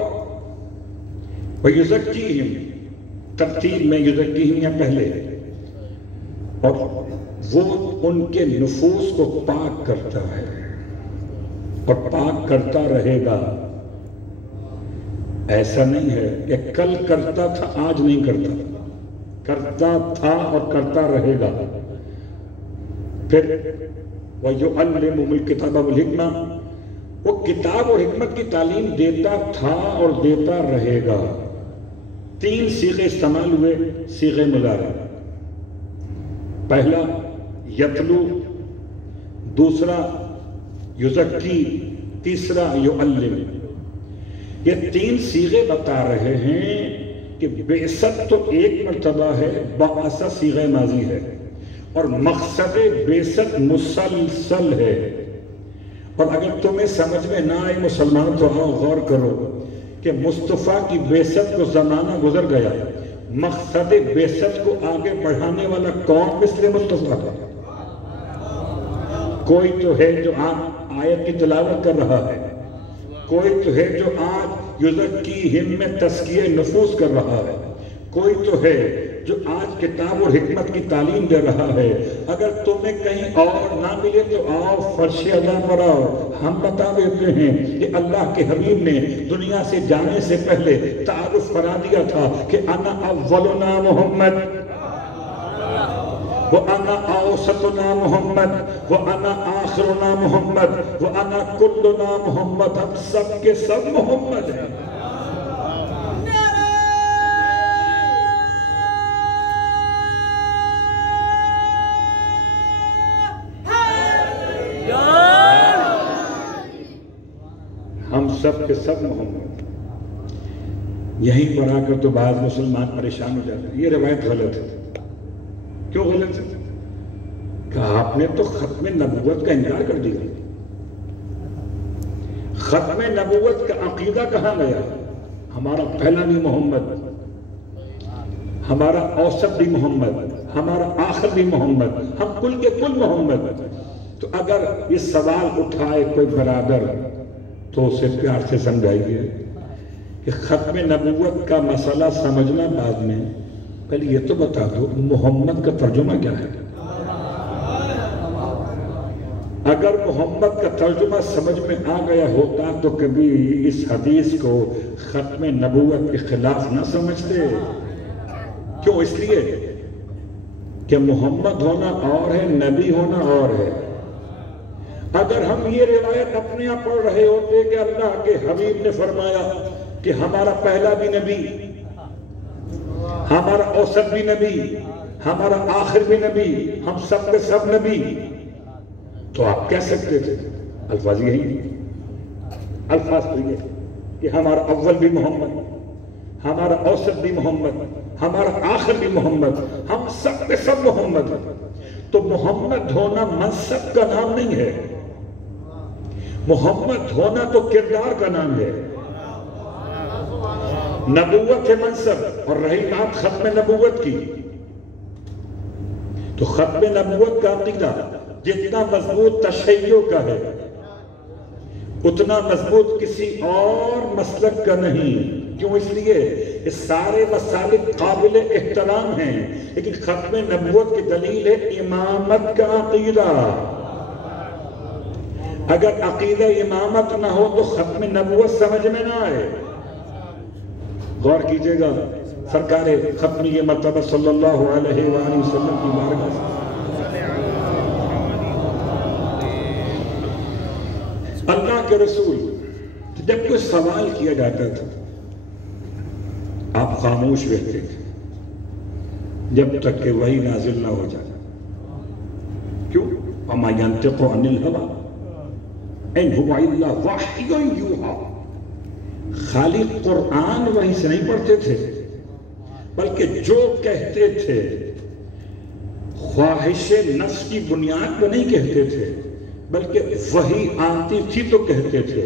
وَيُزَكِّيهِمْ ترتیب میں یزکیہم یا پہلے, اور وہ ان کے نفوس کو پاک کرتا ہے اور پاک کرتا رہے گا. ایسا نہیں ہے کہ کل کرتا تھا آج نہیں کرتا, کرتا تھا اور کرتا رہے گا. پھر وَيُعَلِّمُهُمُ الْكِتَابَ وَالْحِکْمَةَ, وہ کتاب اور حکمت کی تعلیم دیتا تھا اور دیتا رہے گا. 3 صیغے استعمال ہوئے صیغے مضارع. پہلا یتلو, دوسرا یزکی, تیسرا یعلم. یہ 3 صیغے بتا رہے ہیں کہ بعثت تو ایک مرتبہ ہے, بعث صیغہ ماضی ہے, اور مقصد بعثت مسلسل ہے. اور اگر تمہیں سمجھ میں نہ آئے مسلمان تو آؤ غور کرو کہ مصطفیٰ کی بعثت کو زمانہ گزر گیا, مقصد بعثت کو آگے بڑھانے والا کون مثل مصطفیٰ کا؟ کوئی تو ہے جو آیت کی تلاوت کر رہا ہے, کوئی تو ہے جو آج یزکیہم میں تزکیہ نفوس کر رہا ہے, کوئی تو ہے جو آج کتاب اور حکمت کی تعلیم دے رہا ہے. اگر تمہیں کہیں اور نہ ملے تو آؤ فرش ادا پر آؤ, ہم بتا دیتے ہیں کہ اللہ کے حبیب نے دنیا سے جانے سے پہلے تعارف کرا دیا تھا کہ انا اولنا محمد, وَأَنَا أَوْسَطُنَا محمد, وَأَنَا آخِرُنَا محمد, وَأَنَا كُلُّنَا محمد. ہم سب کے سب محمد ہیں. ہم سب کے سب محمد. یہیں پر آ کر تو بعض مسلمان پریشان ہو جاتے ہیں, یہ روایت غلط ہے. کیوں غلط ہے؟ کہ آپ نے تو ختم نبوت کا انکار کر دیا. ختم نبوت کا عقیدہ کہاں گیا؟ ہمارا پہلا بھی محمد, ہمارا اوسط بھی محمد, ہمارا آخر بھی محمد, ہم کل کے کل محمد. تو اگر یہ سوال اٹھائے کوئی برادر تو اسے پیار سے سمجھائیے کہ ختم نبوت کا مسئلہ سمجھنا بعد میں, پہلے یہ تو بتا دو محمد کا ترجمہ کیا ہے. اگر محمد کا ترجمہ سمجھ میں آ گیا ہوتا تو کبھی اس حدیث کو ختم نبوت کے خلاف نہ سمجھتے. کیوں؟ اس لیے کہ محمد ہونا اور ہے, نبی ہونا اور ہے. اگر ہم یہ روایت اپنے آپ پڑھ رہے ہوتے کہ اللہ کے حبیب نے فرمایا کہ ہمارا پہلا بھی نبی, ہمارا اوسط بھی نبی, ہمارا آخر بھی نبی, ہم سب کے سب نبی, تو آپ کہہ سکتے تھے، الفاظ یہی ہیں، الفاظ تو یہ کہ ہمارا اول بھی محمد، ہمارا اوسط بھی محمد، ہمارا آخر بھی محمد، ہم سب کے سب محمد ہیں۔ تو محمد ہونا منصب کا نام نہیں ہے، محمد ہونا تو کردار کا نام ہے۔ نبوت ہے منصب، اور رہی بات ختم نبوت کی، تو ختم نبوت کا عقیدہ جتنا مضبوط تشیع کا ہے اتنا مضبوط کسی اور مسلک کا نہیں۔ کیوں؟ اس لیے یہ سارے مسالک قابل احترام ہیں، لیکن ختم نبوت کی دلیل ہے امامت کا عقیدہ۔ اگر عقیدہ امامت نہ ہو تو ختم نبوت سمجھ میں نہ آئے۔ غور کیجئے گا، سرکار ختمیہ مرتبہ صلی اللہ علیہ وآلہ وسلم کی بارگاہ سے اللہ کے رسول جب کوئی سوال کیا جاتا تھا آپ خاموش رہتے تھے جب تک کہ وحی نازل نہ ہو جائے۔ کیوں؟ وَمَا يَنْطِقُ عَنِ الْهَوَىٰ إِنْ هُوَ إِلَّا وَحْيٌ يُوحَىٰ۔ خالی قرآن وحی سے نہیں پڑھتے تھے، بلکہ جو کہتے تھے خواہش نفس کی بنیاد پر نہیں کہتے تھے، بلکہ وحی آتی تھی تو کہتے تھے۔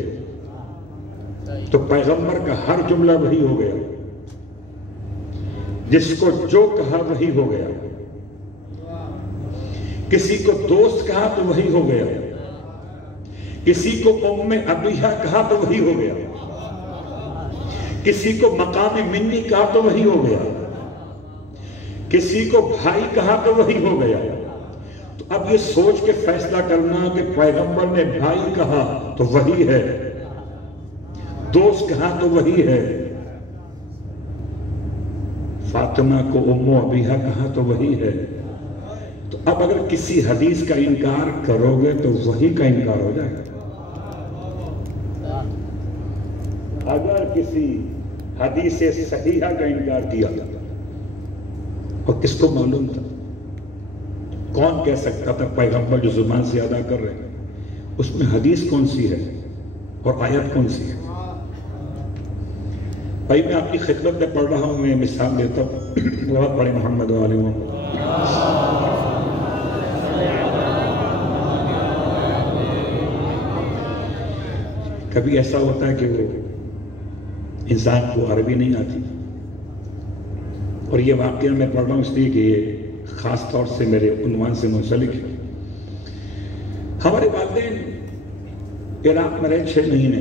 تو پیغمبر کا ہر جملہ وحی ہو گیا، جس کو جو کہا وحی ہو گیا۔ کسی کو دوست کہا تو وحی ہو گیا، کسی کو ام ابیہ کہا تو وحی ہو گیا، کسی کو مقام منی کہا تو وحی ہو گیا، کسی کو بھائی کہا تو وحی ہو گیا۔ تو اب یہ سوچ کے فیصلہ کرنا کہ پیغمبر نے بھائی کہا تو وحی ہے، دوست کہا تو وحی ہے، فاطمہ کو ام ابیہ کہا تو وحی ہے۔ تو اب اگر کسی حدیث کا انکار کرو گے تو وحی کا انکار ہو جائے گا۔ اگر کسی حدیث صحیحہ کا انکار کیا، اور کس کو معلوم تھا؟ کون کہہ سکتا تھا پیغمبر جو زبان سے ادا کر رہے ہیں اس میں حدیث کون سی ہے اور آیت کون سی ہے؟ بھائی میں آپ کی خدمت میں پڑھ رہا ہوں، میں مثال دیتا ہوں، بہت بڑے محمد علیہ وسلم۔ کبھی ایسا ہوتا ہے کہ وہ انسان کو عربی نہیں آتی، اور یہ واقعہ میں پڑھ رہا ہوں اس لیے کہ یہ خاص طور سے میرے عنوان سے منسلک ہے۔ ہمارے والدین عراق میں رہے 6 مہینے،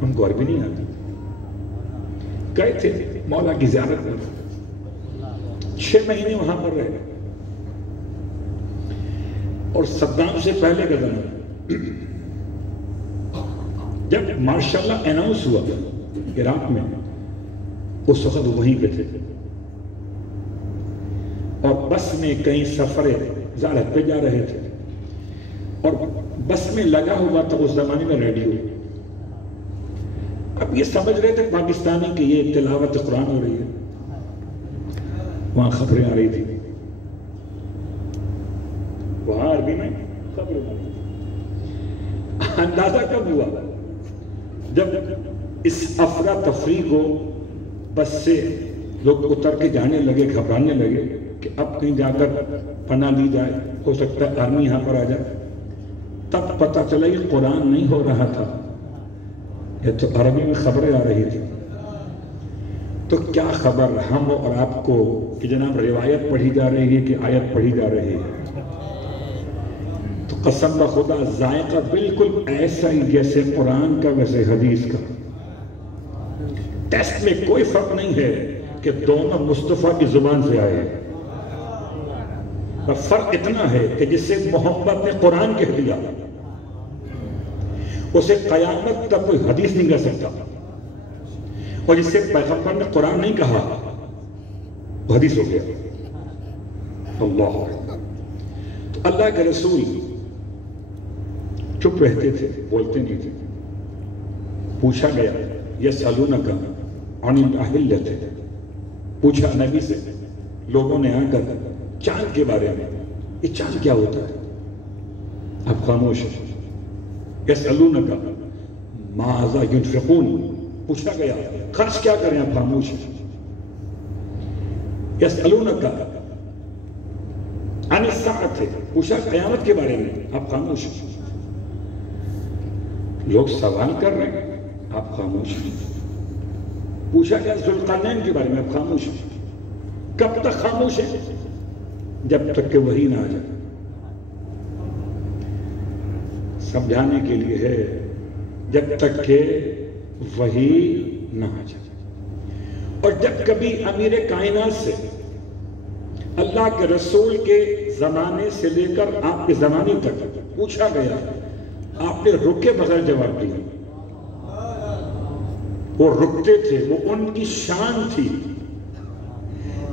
ان کو عربی نہیں آتی، گئے تھے مولا کی زیارت میں، 6 مہینے وہاں پر رہے، اور صدام سے پہلے کا زمانہ جب مارشاء اللہ اناؤنس ہوا عراق میں، اس وقت وہیں پہ تھے، اور بس میں کئی سفر زیارت پہ جا رہے تھے، اور بس میں لگا ہوا تھا اس زمانے میں ریڈیو۔ اب یہ سمجھ رہے تھے پاکستانی کہ یہ تلاوت قرآن ہو رہی ہے، وہاں خبریں آ رہی تھی، وہاں عربی میں خبریں آ رہی تھی۔ اندازہ کب ہوا؟ جب اس افراتفری کو بس سے لوگ اتر کے جانے لگے، گھبرانے لگے کہ اب کہیں جا کر پناہ لی جائے، ہو سکتا ہے آرمی یہاں پر آ جائے، تب پتہ چلا یہ قرآن نہیں ہو رہا تھا، یہ تو عربی میں خبریں آ رہی تھی۔ تو کیا خبر ہم اور آپ کو کہ جناب روایت پڑھی جا رہی ہے کہ آیت پڑھی جا رہی ہے؟ تو قسم بخدا ذائقہ بالکل ایسا ہی جیسے قرآن کا ویسے حدیث کا، ٹیسٹ میں کوئی فرق نہیں ہے کہ دونوں مصطفیٰ کی زبان سے آئے ہیں، اور فرق اتنا ہے کہ جسے محمد نے قرآن کہہ دیا اسے قیامت تک کوئی حدیث نہیں کہہ سکتا، اور جسے پیغمبر نے قرآن نہیں کہا وہ حدیث ہو گیا۔ اللہ تو اللہ کے رسول چپ رہتے تھے، بولتے نہیں تھے۔ پوچھا گیا یسألونک عن الأہلة، پوچھا نبی سے لوگوں نے آ کر چاند کے بارے میں، یہ چاند کیا ہوتا ہے؟ اب خاموش ہے. یسألونک ماذا ينفقون، پوچھا گیا خرچ کیا کریں، آپ خاموش ہیں. یسألونک عن الساعۃ، پوچھا قیامت کے بارے میں، آپ خاموش ہیں. لوگ سوال کر رہے ہیں، آپ خاموش ہیں. پوچھا گیا ذوالقرنین کے بارے میں، آپ خاموش ہیں. کب تک خاموش ہیں؟ جب تک کہ وحی نہ آ جائے. سمجھانے کے لیے ہے، جب تک کہ وحی نہ آ جائے. اور جب کبھی امیر کائنات سے اللہ کے رسول کے زمانے سے لے کر آپ کے زمانے تک پوچھا گیا، آپ نے رکے بغیر جواب دیا. وہ رکتے تھے، وہ ان کی شان تھی.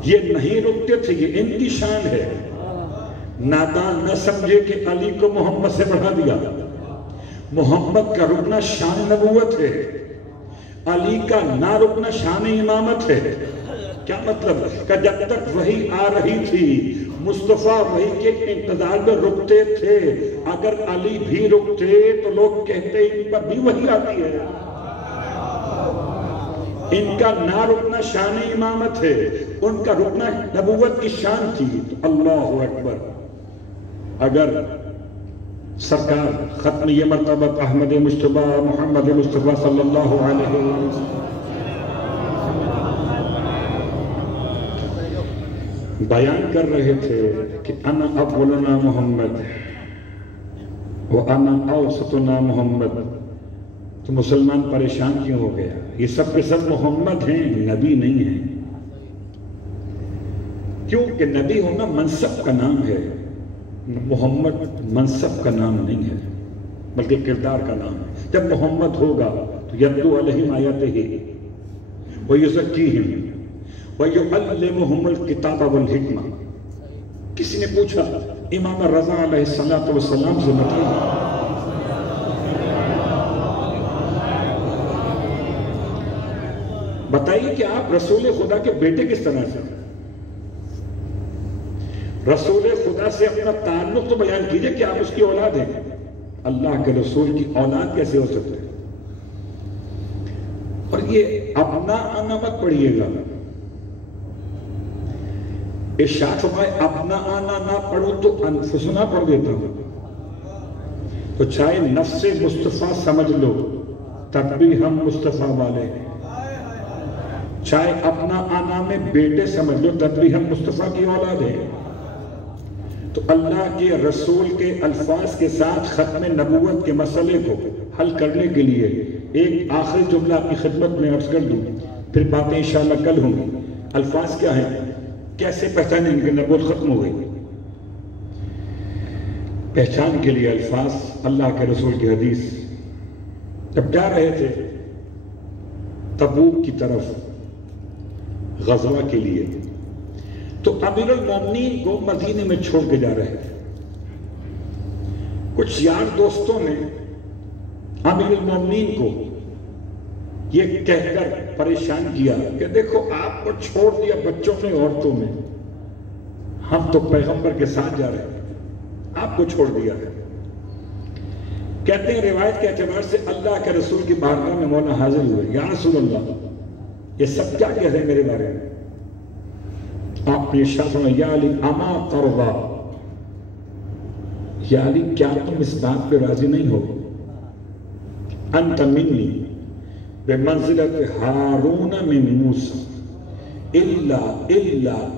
یہ نہیں رکتے تھے، یہ ان کی شان ہے. نادان نہ سمجھے کہ علی کو محمد سے بڑھا دیا. محمد کا رکنا شان نبوت ہے، علی کا نہ رکنا شان امامت ہے. کیا مطلب؟ کہ جب تک وحی آ رہی تھی مصطفیٰ وحی کے انتظار میں رکتے تھے. اگر علی بھی رکتے تو لوگ کہتے ان پر بھی وحی آتی ہے. ان کا نہ رکنا شان امامت ہے، ان کا رکنا نبوت کی شان تھی. اللہ اکبر. اگر سرکار ختم یہ مرتبہ احمد مجتبی محمد مصطفیٰ صلی اللہ علیہ وسلم بیان کر رہے تھے کہ انا اولنا محمد وانا اوسطنا محمد، تو مسلمان پریشان کیوں ہو گیا؟ یہ سب کے سب محمد ہیں، نبی نہیں ہیں. کیونکہ نبی ہونا منصب کا نام ہے، محمد منصب کا نام نہیں ہے بلکہ کردار کا نام ہے. جب محمد ہوگا تو یتلو علیہم آیاتہ ویزکیہم ویعلمہم الکتاب والحکمہ. کسی نے پوچھا امام رضا علیہ السلام سے بتائیے کہ آپ رسول خدا کے بیٹے کس طرح سے؟ رسول خدا سے اپنا تعلق تو بیان کیجئے کہ آپ اس کی اولاد ہیں. اللہ کے رسول کی اولاد کیسے ہو سکتے ہیں؟ اور یہ اپنا آنا مت پڑھیے گا. ارشاد فرمائے اپنا آنا نہ پڑھو تو انفسنا پڑھ دیتا ہوں. تو چاہے نفس مصطفیٰ سمجھ لو تب بھی ہم مصطفیٰ والے ہیں، چاہے اپنا آنا میں بیٹے سمجھ لو تب بھی ہم مصطفیٰ کی اولاد ہیں. تو اللہ کے رسول کے الفاظ کے ساتھ ختم نبوت کے مسئلے کو حل کرنے کے لیے ایک آخری جملہ آپ کی خدمت میں عرض کر دوں، پھر باتیں انشاءاللہ کل ہوں گی. الفاظ کیا ہیں؟ کیسے پہچانیں کہ نبوت ختم ہو گئی؟ پہچان کے لیے الفاظ اللہ کے رسول کی حدیث. جب جا رہے تھے تبوک کی طرف غزوہ کے لیے تو امیر المومنین کو مدینے میں چھوڑ کے جا رہے تھے. کچھ یار دوستوں نے امیر المومنین کو یہ کہہ کر پریشان کیا کہ دیکھو آپ کو چھوڑ دیا بچوں میں عورتوں میں، ہم تو پیغمبر کے ساتھ جا رہے ہیں، آپ کو چھوڑ دیا ہے. کہتے ہیں روایت کے اعتبار سے اللہ کے رسول کی بارگاہ میں مولا حاضر ہوئے. یا رسول اللہ یہ سب کیا کہہ رہے ہیں میرے بارے میں؟ آپ نے ارشاد فرمایا یا علی اما ترضی، یا علی کیا تم اس بات پہ راضی نہیں ہو؟ انت منی بمنزلت ہارون من موسیٰ الا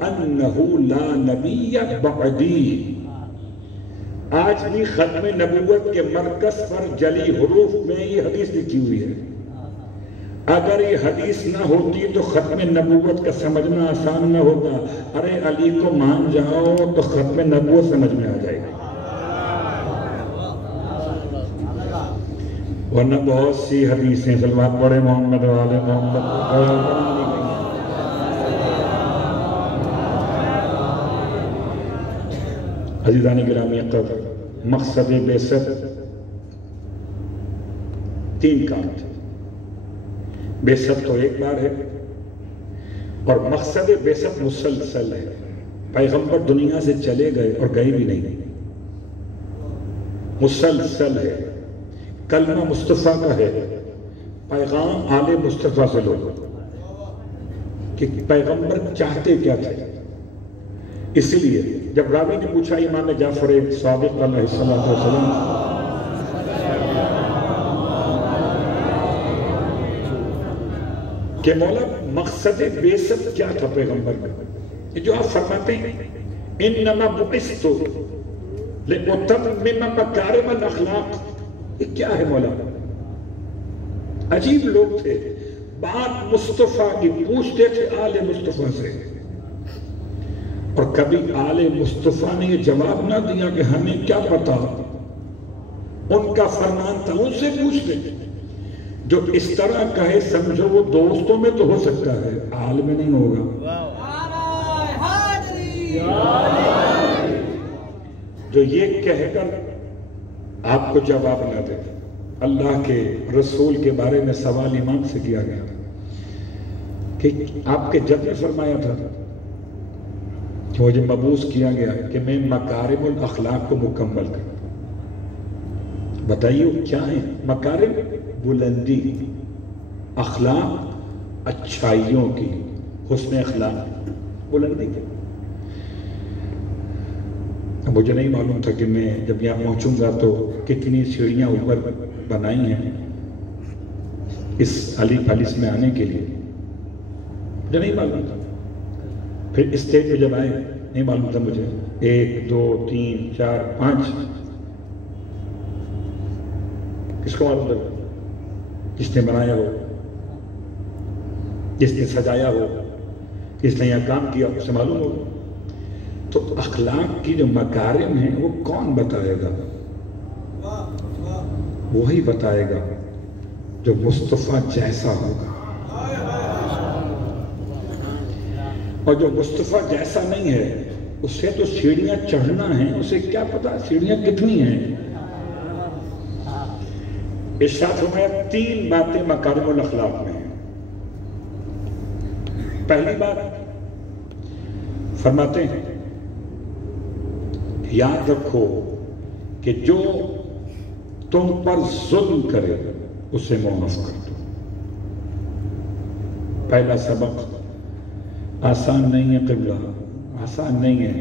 انہ لا نبی بعدی. آج بھی ختم نبوت کے مرکز پر جلی حروف میں یہ حدیث لکھی ہوئی ہے. اگر یہ حدیث نہ ہوتی تو ختم نبوت کا سمجھنا آسان نہ ہوتا. ارے علی کو مان جاؤ تو ختم نبوت سمجھ میں آ جائے گا. ورنہ بہت سی حدیثیں سلوات پڑھے محمد والے محمد. عزیزان گرامی قدر، مقصد بعثت 3 کام تھے. بعثت تو ایک بار ہے اور مقصد بعثت مسلسل ہے. پیغمبر دنیا سے چلے گئے اور گئے بھی نہیں، مسلسل ہے، کلمہ مصطفیٰ کا ہے، پیغام آل مصطفیٰ سے لو کہ پیغمبر چاہتے کیا تھے۔ اسی لیے جب راوی نے پوچھا امام جعفر صادق علیہ السلام کہ مولا مقصد بعثت کیا تھا پیغمبر کا، جو آپ فرماتے ہیں انما بعثت لأتمم مکارم الاخلاق، یہ کیا ہے مولا؟ عجیب لوگ تھے، بات مصطفیٰ کی پوچھتے تھے آل مصطفیٰ سے، اور کبھی آل مصطفیٰ نے یہ جواب نہ دیا کہ ہمیں کیا پتا، ان کا فرمان تھا ان سے پوچھتے، جو اس طرح کہے سمجھو وہ دوستوں میں تو ہو سکتا ہے، آل میں نہیں ہوگا۔ جو یہ کہہ کر آپ کو جواب نہ دے، اللہ کے رسول کے بارے میں سوال امام سے کیا گیا کہ آپ کے جب نے فرمایا تھا کہ مجھے مبعوث کیا گیا کہ میں مکارم الاخلاق کو مکمل کروں، بتائیے کیا ہے مکارم؟ بلندی، اخلاق اچھائیوں کی، حسن اخلاق بلندی کی۔ مجھے نہیں معلوم تھا کہ میں جب یہاں پہنچوں گا تو کتنی سیڑھیاں اوپر بنائی ہیں اس علی پالیس میں آنے کے لیے، مجھے نہیں معلوم تھا۔ پھر اسٹیج پہ جب آئے نہیں معلوم تھا مجھے، 1 2 3 4 5 کس کو معلوم تھا؟ جس نے بنایا ہو، جس نے سجایا ہو، جس نے یہاں کام کیا اسے معلوم ہو۔ تو اخلاق کی جو مکارم ہیں وہ کون بتائے گا؟ وہی بتائے گا جو مصطفیٰ جیسا ہوگا، اور جو مصطفیٰ جیسا نہیں ہے اسے تو سیڑھیاں چڑھنا ہیں، اسے کیا پتا سیڑھیاں کتنی ہیں۔ ارشاد فرمایا 3 باتیں مکارم الاخلاق میں ہیں۔ پہلی بات فرماتے ہیں یاد رکھو کہ جو تم پر ظلم کرے اسے معاف کر دو۔ پہلا سبق آسان نہیں ہے قبلہ، آسان نہیں ہے،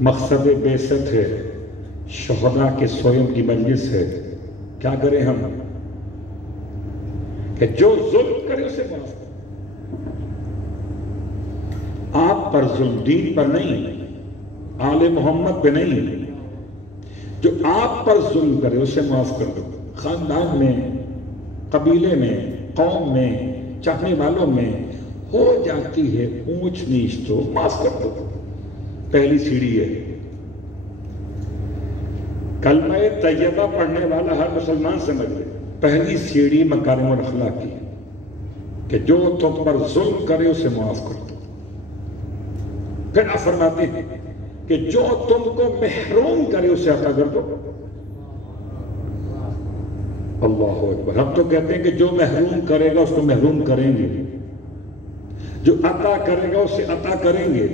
مقصد بعثت ہے، شہداء کے سوئم کی مجلس ہے، کیا کریں ہم کہ جو ظلم کرے اسے معاف کرو۔ آپ پر ظلم، دین پر نہیں، آل محمد پہ نہیں، جو آپ پر ظلم کرے اسے معاف کر دو۔ خاندان میں، قبیلے میں، قوم میں، چاہنے والوں میں ہو جاتی ہے اونچ نیچ تو معاف کر دو، پہلی سیڑھی ہے۔ کلمہ طیبہ پڑھنے والا ہر مسلمان سمجھ لے پہلی سیڑھی مکارم الاخلاق کی کہ جو تم پر ظلم کرے اسے معاف کر دو۔ پھر آپ فرماتے ہیں کہ جو تم کو محروم کرے اسے عطا کر دو۔ اللہ اکبر۔ ہم تو کہتے ہیں کہ جو محروم کرے گا اس کو محروم کریں گے، جو عطا کرے گا اسے عطا کریں گے،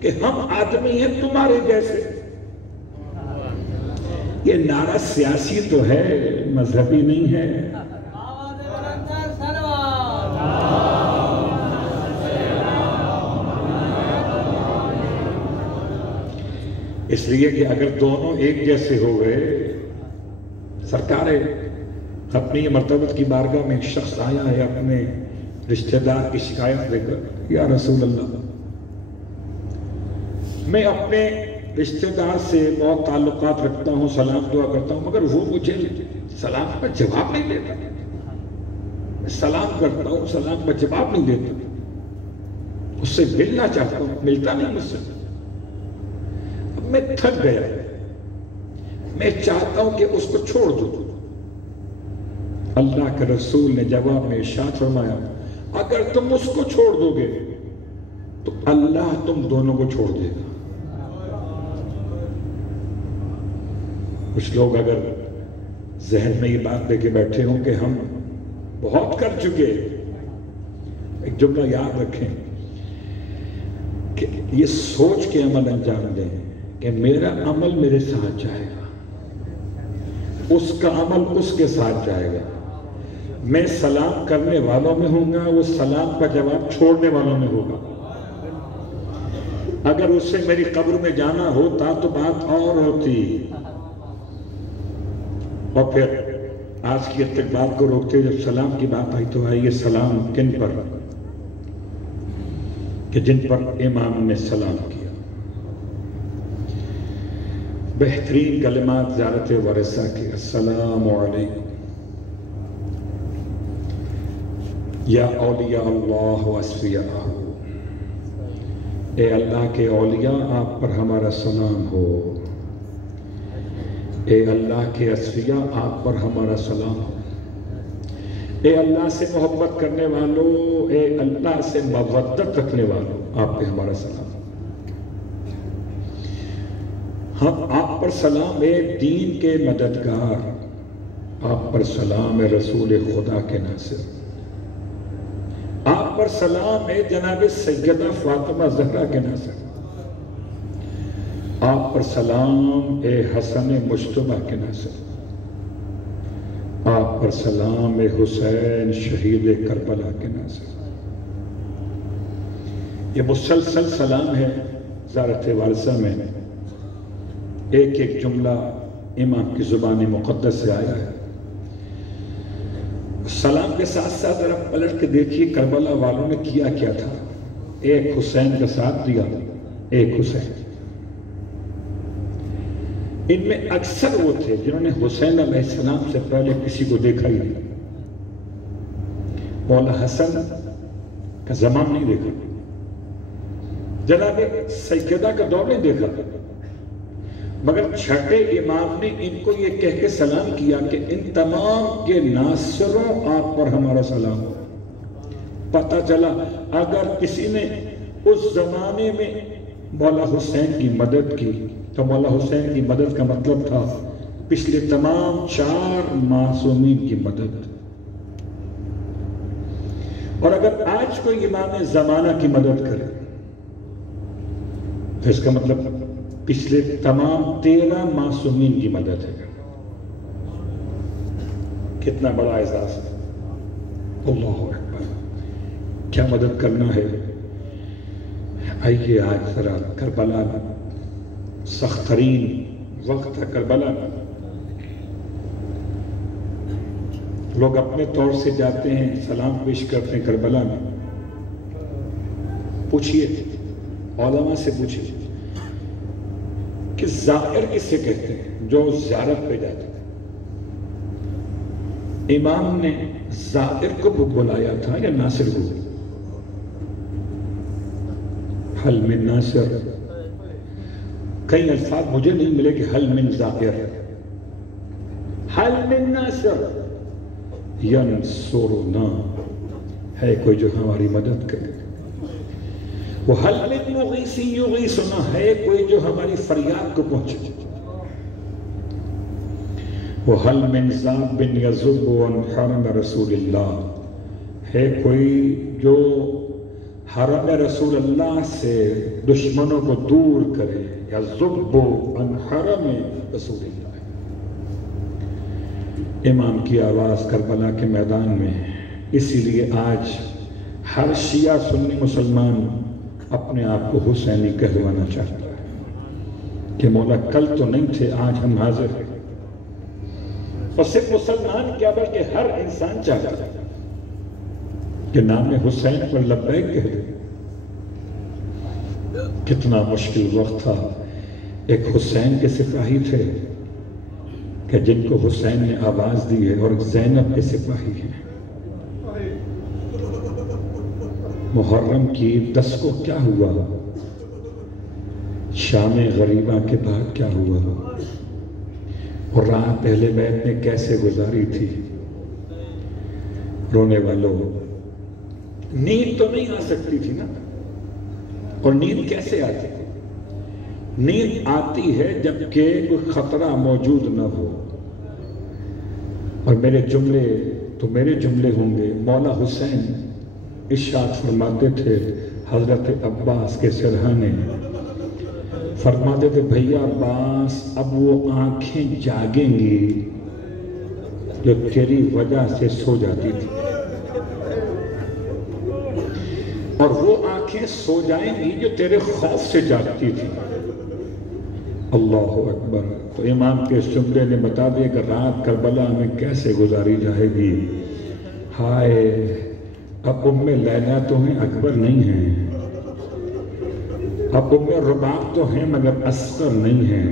کہ ہم آدمی ہیں تمہارے جیسے۔ یہ نعرہ سیاسی تو ہے، مذہبی نہیں ہے۔ اس لیے کہ اگر دونوں ایک جیسے ہو گئے، سرکار اپنی مرتبت کی بارگاہ میں ایک شخص آیا ہے اپنے رشتہ دار کی شکایت لے کر، یا رسول اللہ میں اپنے رشتہ دار سے بہت تعلقات رکھتا ہوں، سلام دعا کرتا ہوں، مگر وہ مجھے سلام کا جواب نہیں دیتا۔ میں سلام کرتا ہوں، سلام کا جواب نہیں دیتا، اس سے ملنا چاہتا ہوں، ملتا نہیں مجھ سے۔ اب میں تھک گیا، میں چاہتا ہوں کہ اس کو چھوڑ دوں۔ اللہ کے رسول نے جواب میں ارشاد فرمایا اگر تم اس کو چھوڑ دو گے تو اللہ تم دونوں کو چھوڑ دے گا۔ کچھ لوگ اگر ذہن میں یہ بات لے کے بیٹھے ہوں کہ ہم بہت کر چکے، ایک جملہ یاد رکھیں کہ یہ سوچ کے عمل انجام دیں کہ میرا عمل میرے ساتھ جائے گا، اس کا عمل اس کے ساتھ جائے گا، میں سلام کرنے والوں میں ہوں گا، وہ سلام کا جواب چھوڑنے والوں میں ہوگا۔ اگر اس سے میری قبر میں جانا ہوتا تو بات اور ہوتی۔ اور پھر آج کی استقبال کو روکتے جب سلام کی بات آئی تو آئیے سلام کن پر؟ کہ جن پر امام نے سلام کیا۔ بہترین کلمات زیارت ورثہ کے، السلام علیکم یا اولیاء اللہ و اصفیاء، اے اللہ کے اولیاء آپ پر ہمارا سلام ہو، اے اللہ کے اصفیاء آپ پر ہمارا سلام ہو، اے اللہ سے محبت کرنے والوں، اے اللہ سے مودت رکھنے والوں آپ پہ ہمارا سلام۔ ہم آپ پر سلام اے دین کے مددگار، آپ پر سلام اے رسول خدا کے ناصر، آپ پر سلام اے جناب سیدہ فاطمہ زہرا کے ناصر، آپ پر سلام اے حسن مجتبیٰ کے ناصر، آپ پر سلام اے حسین شہید کربلا کے ناصر۔ یہ مسلسل سلام ہے زیارت ورثہ میں، ایک ایک جملہ امام کی زبان مقدس سے آیا ہے۔ سلام کے ساتھ ساتھ ذرا پلٹ کے دیکھیے کربلا والوں نے کیا کیا تھا۔ ایک حسین کا ساتھ دیا، ایک حسین۔ ان میں اکثر وہ تھے جنہوں نے حسین علیہ السلام سے پہلے کسی کو دیکھا ہی نہیں۔ مولا حسن کا زمان نہیں دیکھا، جناب سیدہ کا دور نہیں دیکھا، مگر چھٹے امام نے ان کو یہ کہہ کے سلام کیا کہ ان تمام کے ناصروں آپ پر ہمارا سلام ہو۔ پتہ چلا اگر کسی نے اس زمانے میں مولا حسین کی مدد کی تو مولا حسین کی مدد کا مطلب تھا پچھلے تمام 4 معصومین کی مدد۔ اور اگر آج کوئی امام زمانہ کی مدد کرے تو اس کا مطلب پچھلے تمام 13 معصومین کی مدد ہے۔ کتنا بڑا اعزاز ہے، اللہ اکبر، کیا مدد کرنا ہے۔ آئیے آج ذرا کربلا، سخت ترین وقت ہے کربلا، لوگ اپنے طور سے جاتے ہیں، سلام پیش کرتے ہیں کربلا میں۔ پوچھئے علماء سے پوچھئے کہ زائر کسے کہتے ہیں؟ جو زیارت پہ جاتے ہیں۔ امام نے زائر کو بلایا تھا یا ناصر کو؟ حل من ناصر، کئی الفاظ مجھے نہیں ملے کہ حل من زائر، حل من ناصر ینصرنا، ہے کوئی جو ہماری مدد کرے۔ وہ حل من مغیث یغیثنا، ہے کوئی جو ہماری فریاد کو پہنچے۔ وہ حل من ذاب یذب عن حرم رسول اللہ، ہے کوئی جو حرم رسول اللہ سے دشمنوں کو دور کرے، یذب عن حرم رسول اللہ۔ امام کی آواز کربلا کے میدان میں، اسی لیے آج ہر شیعہ سنی مسلمان اپنے آپ کو حسینی کہلوانا چاہتا ہے کہ مولا کل تو نہیں تھے، آج ہم حاضر ہیں۔ اور صرف مسلمان کیا بلکہ ہر انسان چاہتا ہے کہ نام حسین پر لبیک کہہ دے۔ کتنا مشکل وقت تھا، ایک حسین کے سپاہی تھے کہ جن کو حسین نے آواز دی ہے، اور زینب کے سپاہی ہیں۔ محرم کی 10 کو کیا ہوا، شام غریبہ کے بعد کیا ہوا، اور رات اہل بیت نے کیسے گزاری تھی۔ رونے والوں، نیند تو نہیں آ سکتی تھی نا، اور نیند کیسے آتی ہے؟ نیند آتی ہے جبکہ کوئی خطرہ موجود نہ ہو۔ اور میرے جملے تو میرے جملے ہوں گے۔ مولا حسین ارشاد فرماتے تھے، حضرت عباس کے سرہانے فرماتے تھے بھیا عباس اب وہ آنکھیں جاگیں گی جو تیری وجہ سے سو جاتی تھی، اور وہ آنکھیں سو جائیں گی جو تیرے خوف سے جاگتی تھی۔ اللہ اکبر۔ تو امام کے شمرے نے بتا دیا کہ رات کربلا میں کیسے گزاری جائے گی۔ ہائے، اب ام لیلہ تو ہیں اکبر نہیں ہیں، اب ام رباب تو ہیں مگر اصغر نہیں ہیں،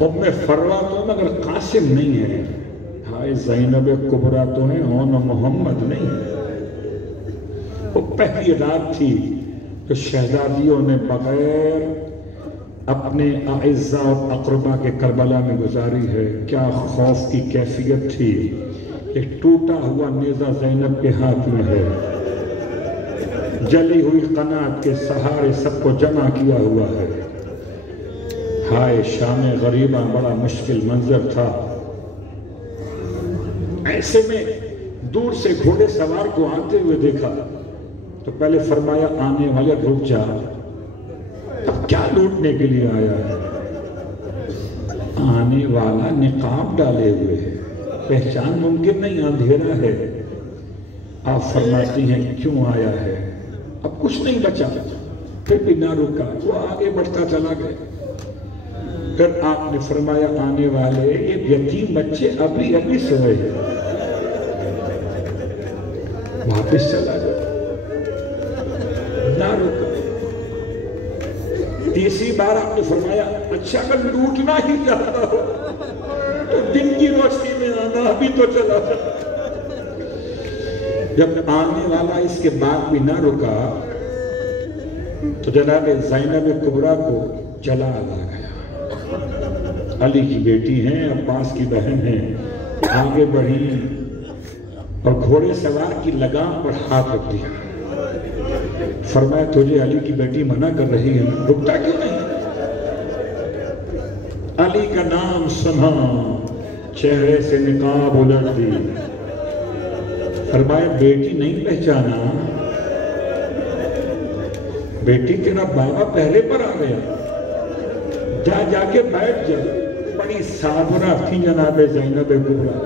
ام فروا تو مگر قاسم نہیں ہیں، ہائے زینب کبریٰ تو ہیں اون محمد نہیں ہیں۔ وہ پہلی رات تھی جو شہزادیوں نے بغیر اپنے اعزاء اور اقربا کے کربلا میں گزاری ہے۔ کیا خوف کی کیفیت تھی۔ ایک ٹوٹا ہوا نیزہ زینب کے ہاتھ میں ہے، جلی ہوئی قنات کے سہارے سب کو جمع کیا ہوا ہے۔ ہائے شام غریبہ، بڑا مشکل منظر تھا۔ ایسے میں دور سے گھوڑے سوار کو آتے ہوئے دیکھا تو پہلے فرمایا آنے والے رک جا، کیا لوٹنے کے لیے آیا ہے؟ آنے والا نقاب ڈالے ہوئے ہے، پہچان ممکن نہیں، اندھیرا ہے۔ آپ فرماتی ہیں کیوں آیا ہے؟ اب کچھ نہیں بچا، پھر بھی نہ رکا، وہ آگے بڑھتا چلا گیا۔ پھر آپ نے فرمایا آنے والے یہ یتیم بچے ابھی ابھی سوئے ہیں، واپس چلا جائے، نہ رکا۔ تیسری بار آپ نے فرمایا اچھا اگر لوٹنا ہی چاہتا ہو تو دن کی روشنی میں آنا، ابھی تو چلا جائے۔ جب آنے والا اس کے بعد بھی نہ رکا تو جناب زینب کبریٰ کو جلال آ گیا۔ علی کی بیٹی ہیں، عباس کی بہن ہیں، آگے بڑھی اور گھوڑے سوار کی لگام پر ہاتھ رکھ دیا۔ فرمایا تجھے علی کی بیٹی منع کر رہی ہے، رکتا کیوں نہیں؟ علی کا نام سنا، چہرے سے نقاب الٹ دی۔ فرمایا بیٹی نہیں پہچانا؟ بیٹی تیرا بابا پہلے پر آ گیا، جا جا کے بیٹھ جا۔ بڑی صابرہ تھی جناب زینب کبریٰ،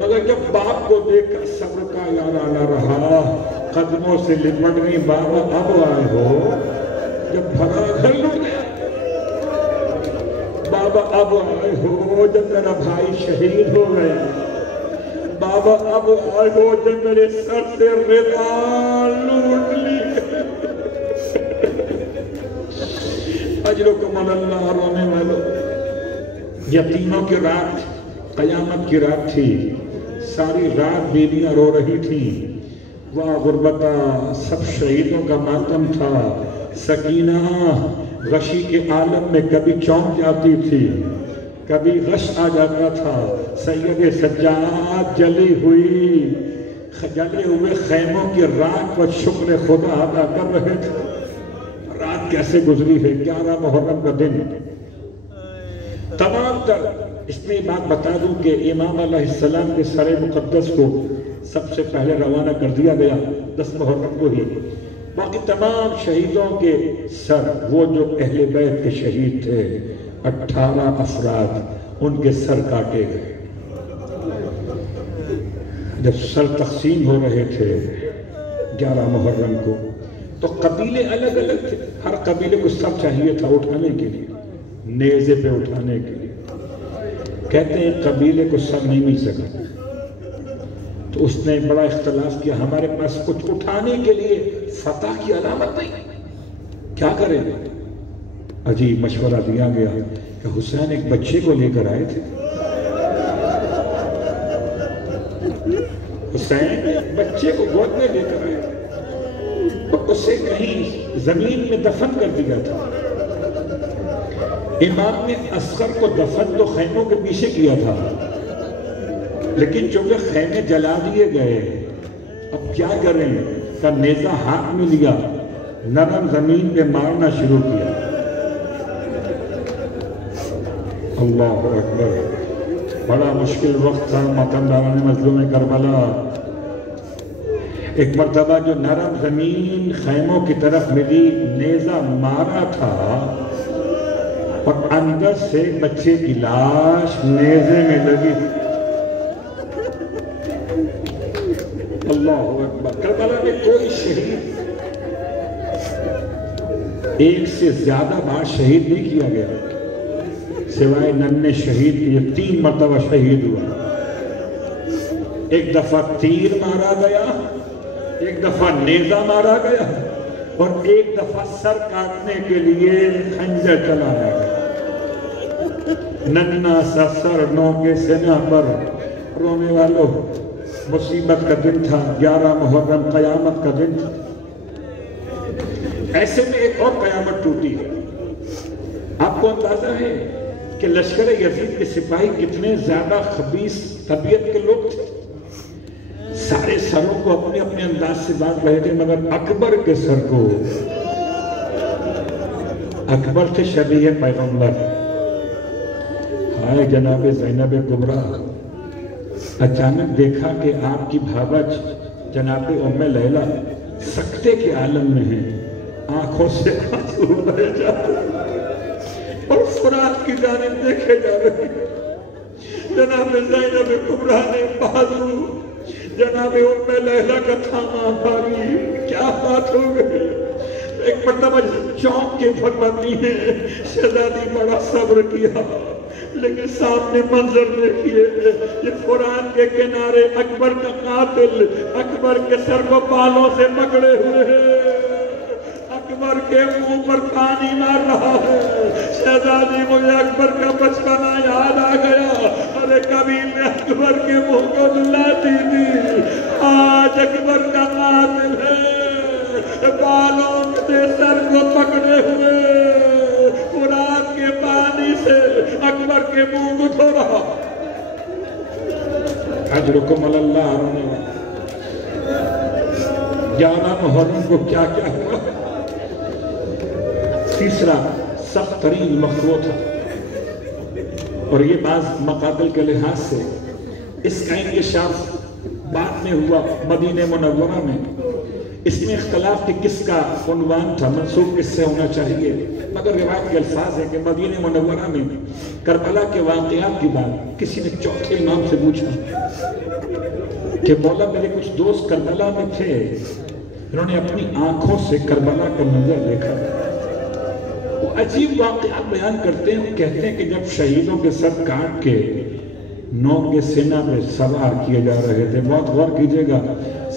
مگر جب باپ کو دیکھا صبر کا یارہ نہ رہا، قدموں سے لپٹ گئی۔ بابا اب آئے ہو؟ جب بھرا گھر لوٹ گیا۔ بابا اب آئے ہو جب میرا بھائی شہید ہو گیا؟ بابا اب آئے ہو جب میرے سر سے رضا لوٹ لی؟ اجرکم اللہ رونے والوں، یتیموں کی رات قیامت کی رات تھی، ساری رات بیویاں رو رہی تھیں۔ واہ غربتہ، سب شہیدوں کا ماتم تھا۔ سکینہ غشی کے عالم میں کبھی چونک جاتی تھی، کبھی غش آ جاتا تھا۔ سید سجاد جلی جلے ہوئے خیموں کی راک پر شکر خدا ادا کر رہے تھے۔ رات کیسے گزری ہے، 11 محرم کا دن۔ تمام تر اس میں بات بتا دوں کہ امام علیہ السلام کے سر مقدس کو سب سے پہلے روانہ کر دیا گیا 10 محرم کو ہی۔ باقی تمام شہیدوں کے سر، وہ جو اہل بیت کے شہید تھے 18 افراد، ان کے سر کاٹے گئے۔ جب سر تقسیم ہو رہے تھے 11 محرم کو تو قبیلے الگ الگ تھے، ہر قبیلے کو سر چاہیے تھا اٹھانے کے لیے، نیزے پہ اٹھانے کے لیے۔ کہتے ہیں قبیلے کو سر نہیں مل سکا تو اس نے بڑا اختلاف کیا، ہمارے پاس کچھ اٹھانے کے لیے فتح کی علامت نہیں، کیا کریں؟ عجیب مشورہ دیا گیا کہ حسین ایک بچے کو لے کر آئے تھے، حسین ایک بچے کو گود میں لے کر آئے تھے اور اسے کہیں زمین میں دفن کر دیا تھا۔ امام نے اصغر کو دفن تو خیموں کے پیچھے کیا تھا، لیکن چونکہ خیمے جلا دیے گئے، اب کیا کریں؟ کا نیزہ ہاتھ میں لیا، نرم زمین پہ مارنا شروع کیا۔ اللہ اکبر، بڑا مشکل وقت تھا ماتمداران مظلوم کربلا۔ ایک مرتبہ جو نرم زمین خیموں کی طرف ملی، نیزہ مارا تھا اور اندر سے بچے کی لاش نیزے میں لگی۔ اللہ اکبر۔ کربلا میں کوئی شہید ایک سے زیادہ بار شہید نہیں کیا گیا، سوائے ننھے شہید کے، یہ 3 مرتبہ شہید ہوا۔ ایک دفعہ تیر مارا گیا، ایک دفعہ نیزہ مارا گیا، اور ایک دفعہ سر کاٹنے کے لیے خنجر چلایا گیا۔ ننھا سا سر نوکے سینہ پر۔ رونے والوں، مصیبت کا دن تھا، 11 محرم قیامت کا دن تھا۔ ایسے میں ایک اور قیامت ٹوٹی ہے۔ آپ کو اندازہ ہے کہ لشکر یزید کے سپاہی کتنے زیادہ خبیث طبیعت کے لوگ تھے؟ سارے سروں کو اپنے اپنے انداز سے بات رہے تھے، مگر اکبر کے سر کو، اکبر تھے شبیہ پیغمبر۔ ہائے جناب زینب کبریٰ، اچانک دیکھا کہ آپ کی بھاوج جناب ام لیلہ سکتے کے عالم میں ہیں، آنکھوں سے آنسو بہہ جا رہے اور فرات کی جانب دیکھے جا رہے ہیں۔ جناب زینب کبریٰ نے بازو جناب ام لیلہ کا تھاما، بھائی کیا بات ہو گئی؟ ایک مرتبہ چونک کے فرماتی ہے، شہزادی بڑا صبر کیا، لیکن سامنے منظر دیکھیے، یہ فرات کے کنارے اکبر کا قاتل اکبر کے سر کو بالوں سے پکڑے ہوئے ہیں، اکبر کے منہ پر پانی مار رہا ہے۔ شہزادی مجھے اکبر کا بچپنا یاد آ گیا، ارے کبھی میں اکبر کے منہ کو دلاتی تھی، آج اکبر کا قاتل ہے، بالوں سے سر کو پکڑے ہوئے فرات کے پانی سے اکبر کے منہ کو دھو رہا۔ اجرکم اللہ رونے والا۔ 11 محرم کو کیا کیا ہوا؟ تیسرا سخت ترین مخلوع تھا، اور یہ بعض مقابل کے لحاظ سے اس کا انکشاف بعد میں ہوا مدینہ منورہ میں۔ اس میں اختلاف کہ کس کا عنوان تھا، منسوب کس سے ہونا چاہیے، مگر روایت کے الفاظ ہے کہ مدینہ منورہ میں کربلا کے واقعات کی بات کسی نے چوتھے امام سے پوچھا کہ مولا میرے کچھ دوست کربلا میں تھے، انہوں نے اپنی آنکھوں سے کربلا کا منظر دیکھا۔ وہ عجیب واقعات بیان کرتے ہیں، کہتے ہیں کہ جب شہیدوں کے سر کاٹ کے نوکے سینہ پہ سوار کیے جا رہے تھے، بہت غور کیجئے گا،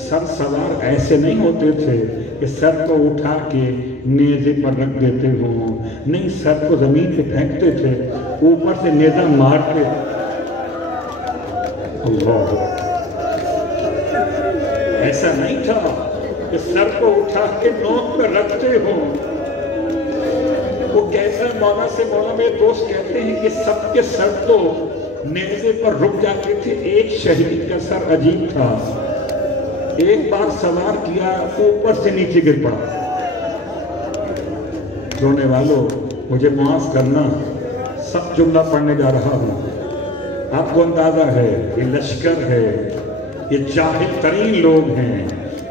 سر سوار ایسے نہیں ہوتے تھے کہ سر کو اٹھا کے نیزے پر رکھ دیتے ہوں، نہیں، سر کو زمین پہ پھینکتے تھے، اوپر سے نیزہ مارتے۔ اللہ، ایسا نہیں تھا کہ سر کو اٹھا کے نوک پہ رکھتے ہوں۔ وہ کیسا مولا سے مولا میرے دوست کہتے ہیں کہ سب کے سر تو نیزے پر رک جاتے تھے، ایک شہید کا سر عجیب تھا، ایک بار سوار کیا اوپر سے نیچے گر پڑا۔ رونے والوں، مجھے معاف کرنا، سب جملہ پڑھنے جا رہا ہوں۔ آپ کو اندازہ ہے یہ لشکر ہے، یہ جاہل ترین لوگ ہیں،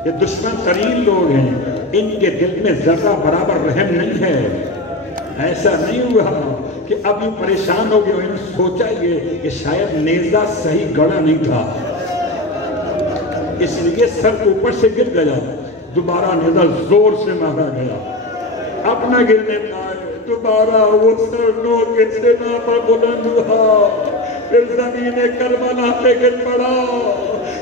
یہ دشمن ترین لوگ ہیں، ان کے دل میں ذرہ برابر رحم نہیں ہے۔ ایسا نہیں ہوا کہ اب یہ پریشان ہو گئے، انہوں نے سوچا یہ کہ شاید نیزہ صحیح گڑا نہیں تھا، اس لیے سر اوپر سے گر گیا، دوبارہ نیزہ زور سے مارا گیا، اب نہ گرنے پائے، دوبارہ وہ سر نوکے سینہ پر بلند ہوا، پھر زمین کربلا پہ گر پڑا۔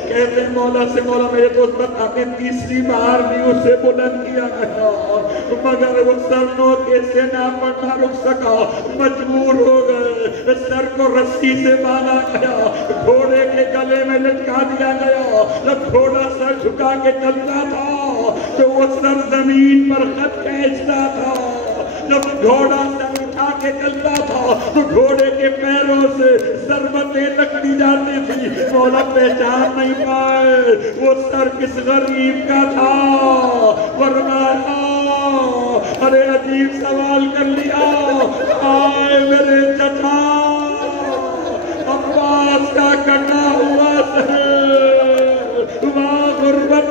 کہتے ہیں مولا سے مولا میرے دوست بتاتے ہیں تیسری بار بھی اسے بلند کیا گیا، مگر وہ سر نوکے سینہ پر نہ رک سکا، مجبور ہو گئے، سر کو رسی سے باندھا گیا، گھوڑے کے گلے میں لٹکا دیا گیا۔ جب گھوڑا سر جھکا کے چلتا تھا تو وہ سر زمین پر خط کھینچتا تھا، جب گھوڑا سر اٹھا کے چلتا تھا تو گھوڑے کے پیروں سے ضربتیں لگتی جاتی تھی، مولا پہچان نہیں پائے وہ سر کس غریب کا تھا۔ فرمایا ارے عجیب سوال کر لیا، آئے میرے چچا عباس کا کٹا ہوا سر، وہاں غربت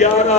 11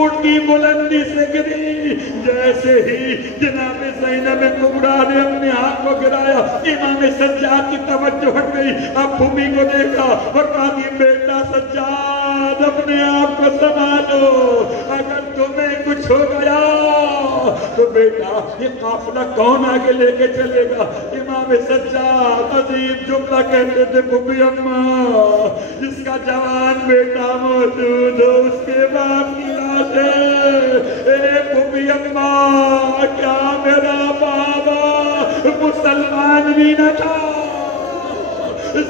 اونٹ کی بلندی سے گری. جیسے ہی جناب زینب کبریٰ نے اپنے ہاتھ کو گرایا امام سجاد کی توجہ ہٹ گئی. اب بھومی کو دیکھا اور کہا کہ بیٹا سجاد اپنے آپ کو سنبھالو, اگر تمہیں کچھ ہو گیا تو بیٹا یہ قافلہ کون آگے لے کے چلے گا. امام سجاد عجیب جملہ کہتے تھے, بھومی اماں جس کا جوان بیٹا موجود ہو اس کے باپ کی لاش ہے. اے بھومی اماں کیا میرا بابا مسلمان بھی نہ تھا؟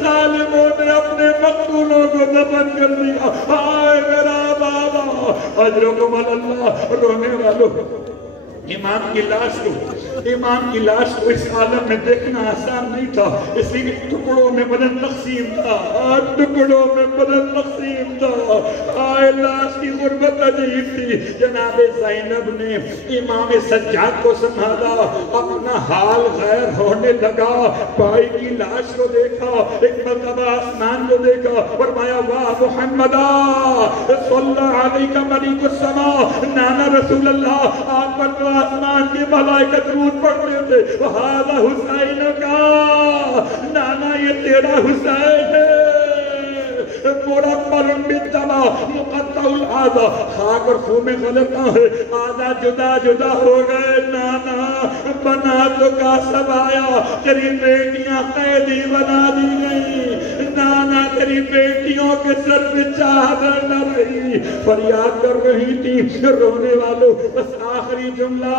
ظالموں نے اپنے مقتولوں کو دفن کر دیا. آئے میرا بابا. اجرکم اللہ. رونے والوں, امام کی لاش کو اس عالم میں دیکھنا آسان نہیں تھا, اس لیے ٹکڑوں میں بدن تقسیم تھا, ٹکڑوں میں بدن تقسیم تھا. آئے لاش کی غربت عجیب تھی. جناب زینب نے امام سجاد کو سنبھالا, اپنا حال غیر ہونے لگا. بھائی کی لاش کو دیکھا, ایک مرتبہ آسمان کو دیکھا, فرمایا واہ محمدہ صلی اللہ علیہ ملیک السماء. نانا رسول اللہ آپ پر تو آسمان کی ملائکت درود پڑھتے تھے. وہذا حسین کا, نانا یہ تیرا حسین ہے. مرمر بالدماء مقطع العادہ, خاک اور خون میں غلطہ ہے, آدھا جدا جدا ہو گئے. نانا بناتوں کا سب آیا, تیری بیٹیاں قیدی بنا دی گئی. نانا تیری بیٹیوں کے سر پہ چادر نہ رہی, فریاد کر رہی تھی. رونے والوں بس آخری جملہ,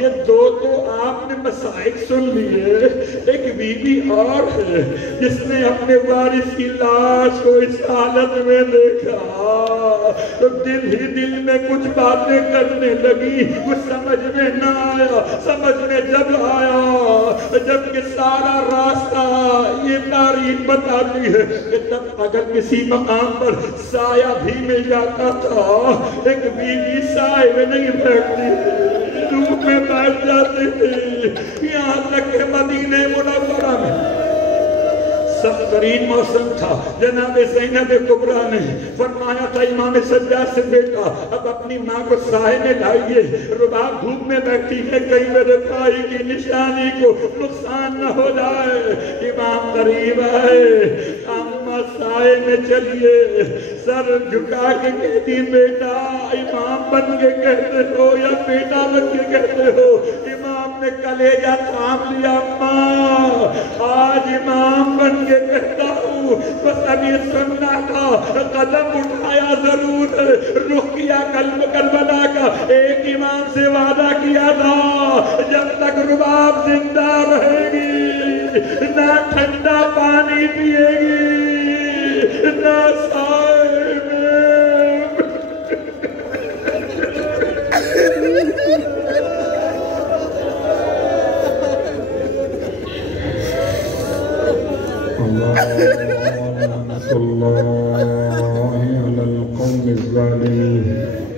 یہ دو تو آپ نے مسائل سن لیے, ایک بی بی اور ہے جس نے اپنے وارث کی لاش کو اس حالت میں دیکھا تو دل ہی دل میں کچھ باتیں کرنے لگی. کچھ سمجھ میں نہ آیا, سمجھ میں جب آیا جبکہ سارا راستہ یہ تاریخ بتاتی ہے کہ تب اگر کسی مقام پر سایہ بھی مل جاتا تھا, ایک بیوی سائے میں نہیں بیٹھتی تھی, دھوپ میں بیٹھ جاتی تھی. یہاں تک کہ مدینہ منورہ میں سخت ترین موسم تھا. جناب زینب کبریٰ نے فرمایا تھا امام سجاد سے, بیٹا اب اپنی ماں کو سائے میں لائیے, رباب دھوپ میں بیٹھی ہے, کہیں میرے بھائی کی نشانی کو نقصان نہ ہو جائے. امام قریب آئے, اماں سائے میں چلیے, سر جھکا کے کہتی بیٹا امام بن کے کہتے ہو یا بیٹا بن کے کہتے ہو. امام نے کلیجہ تھام لیا, اماں آج امام بن کے کہتا ہوں, بس ابھی سننا تھا. قدم اٹھایا ضرور, رخ کیا کربلا کا, ایک امام سے وعدہ کیا تھا جب تک رباب زندہ رہے گی نہ ٹھنڈا پانی پیے گی نہ سائے میں. اللهم صل على القوم الظالمين.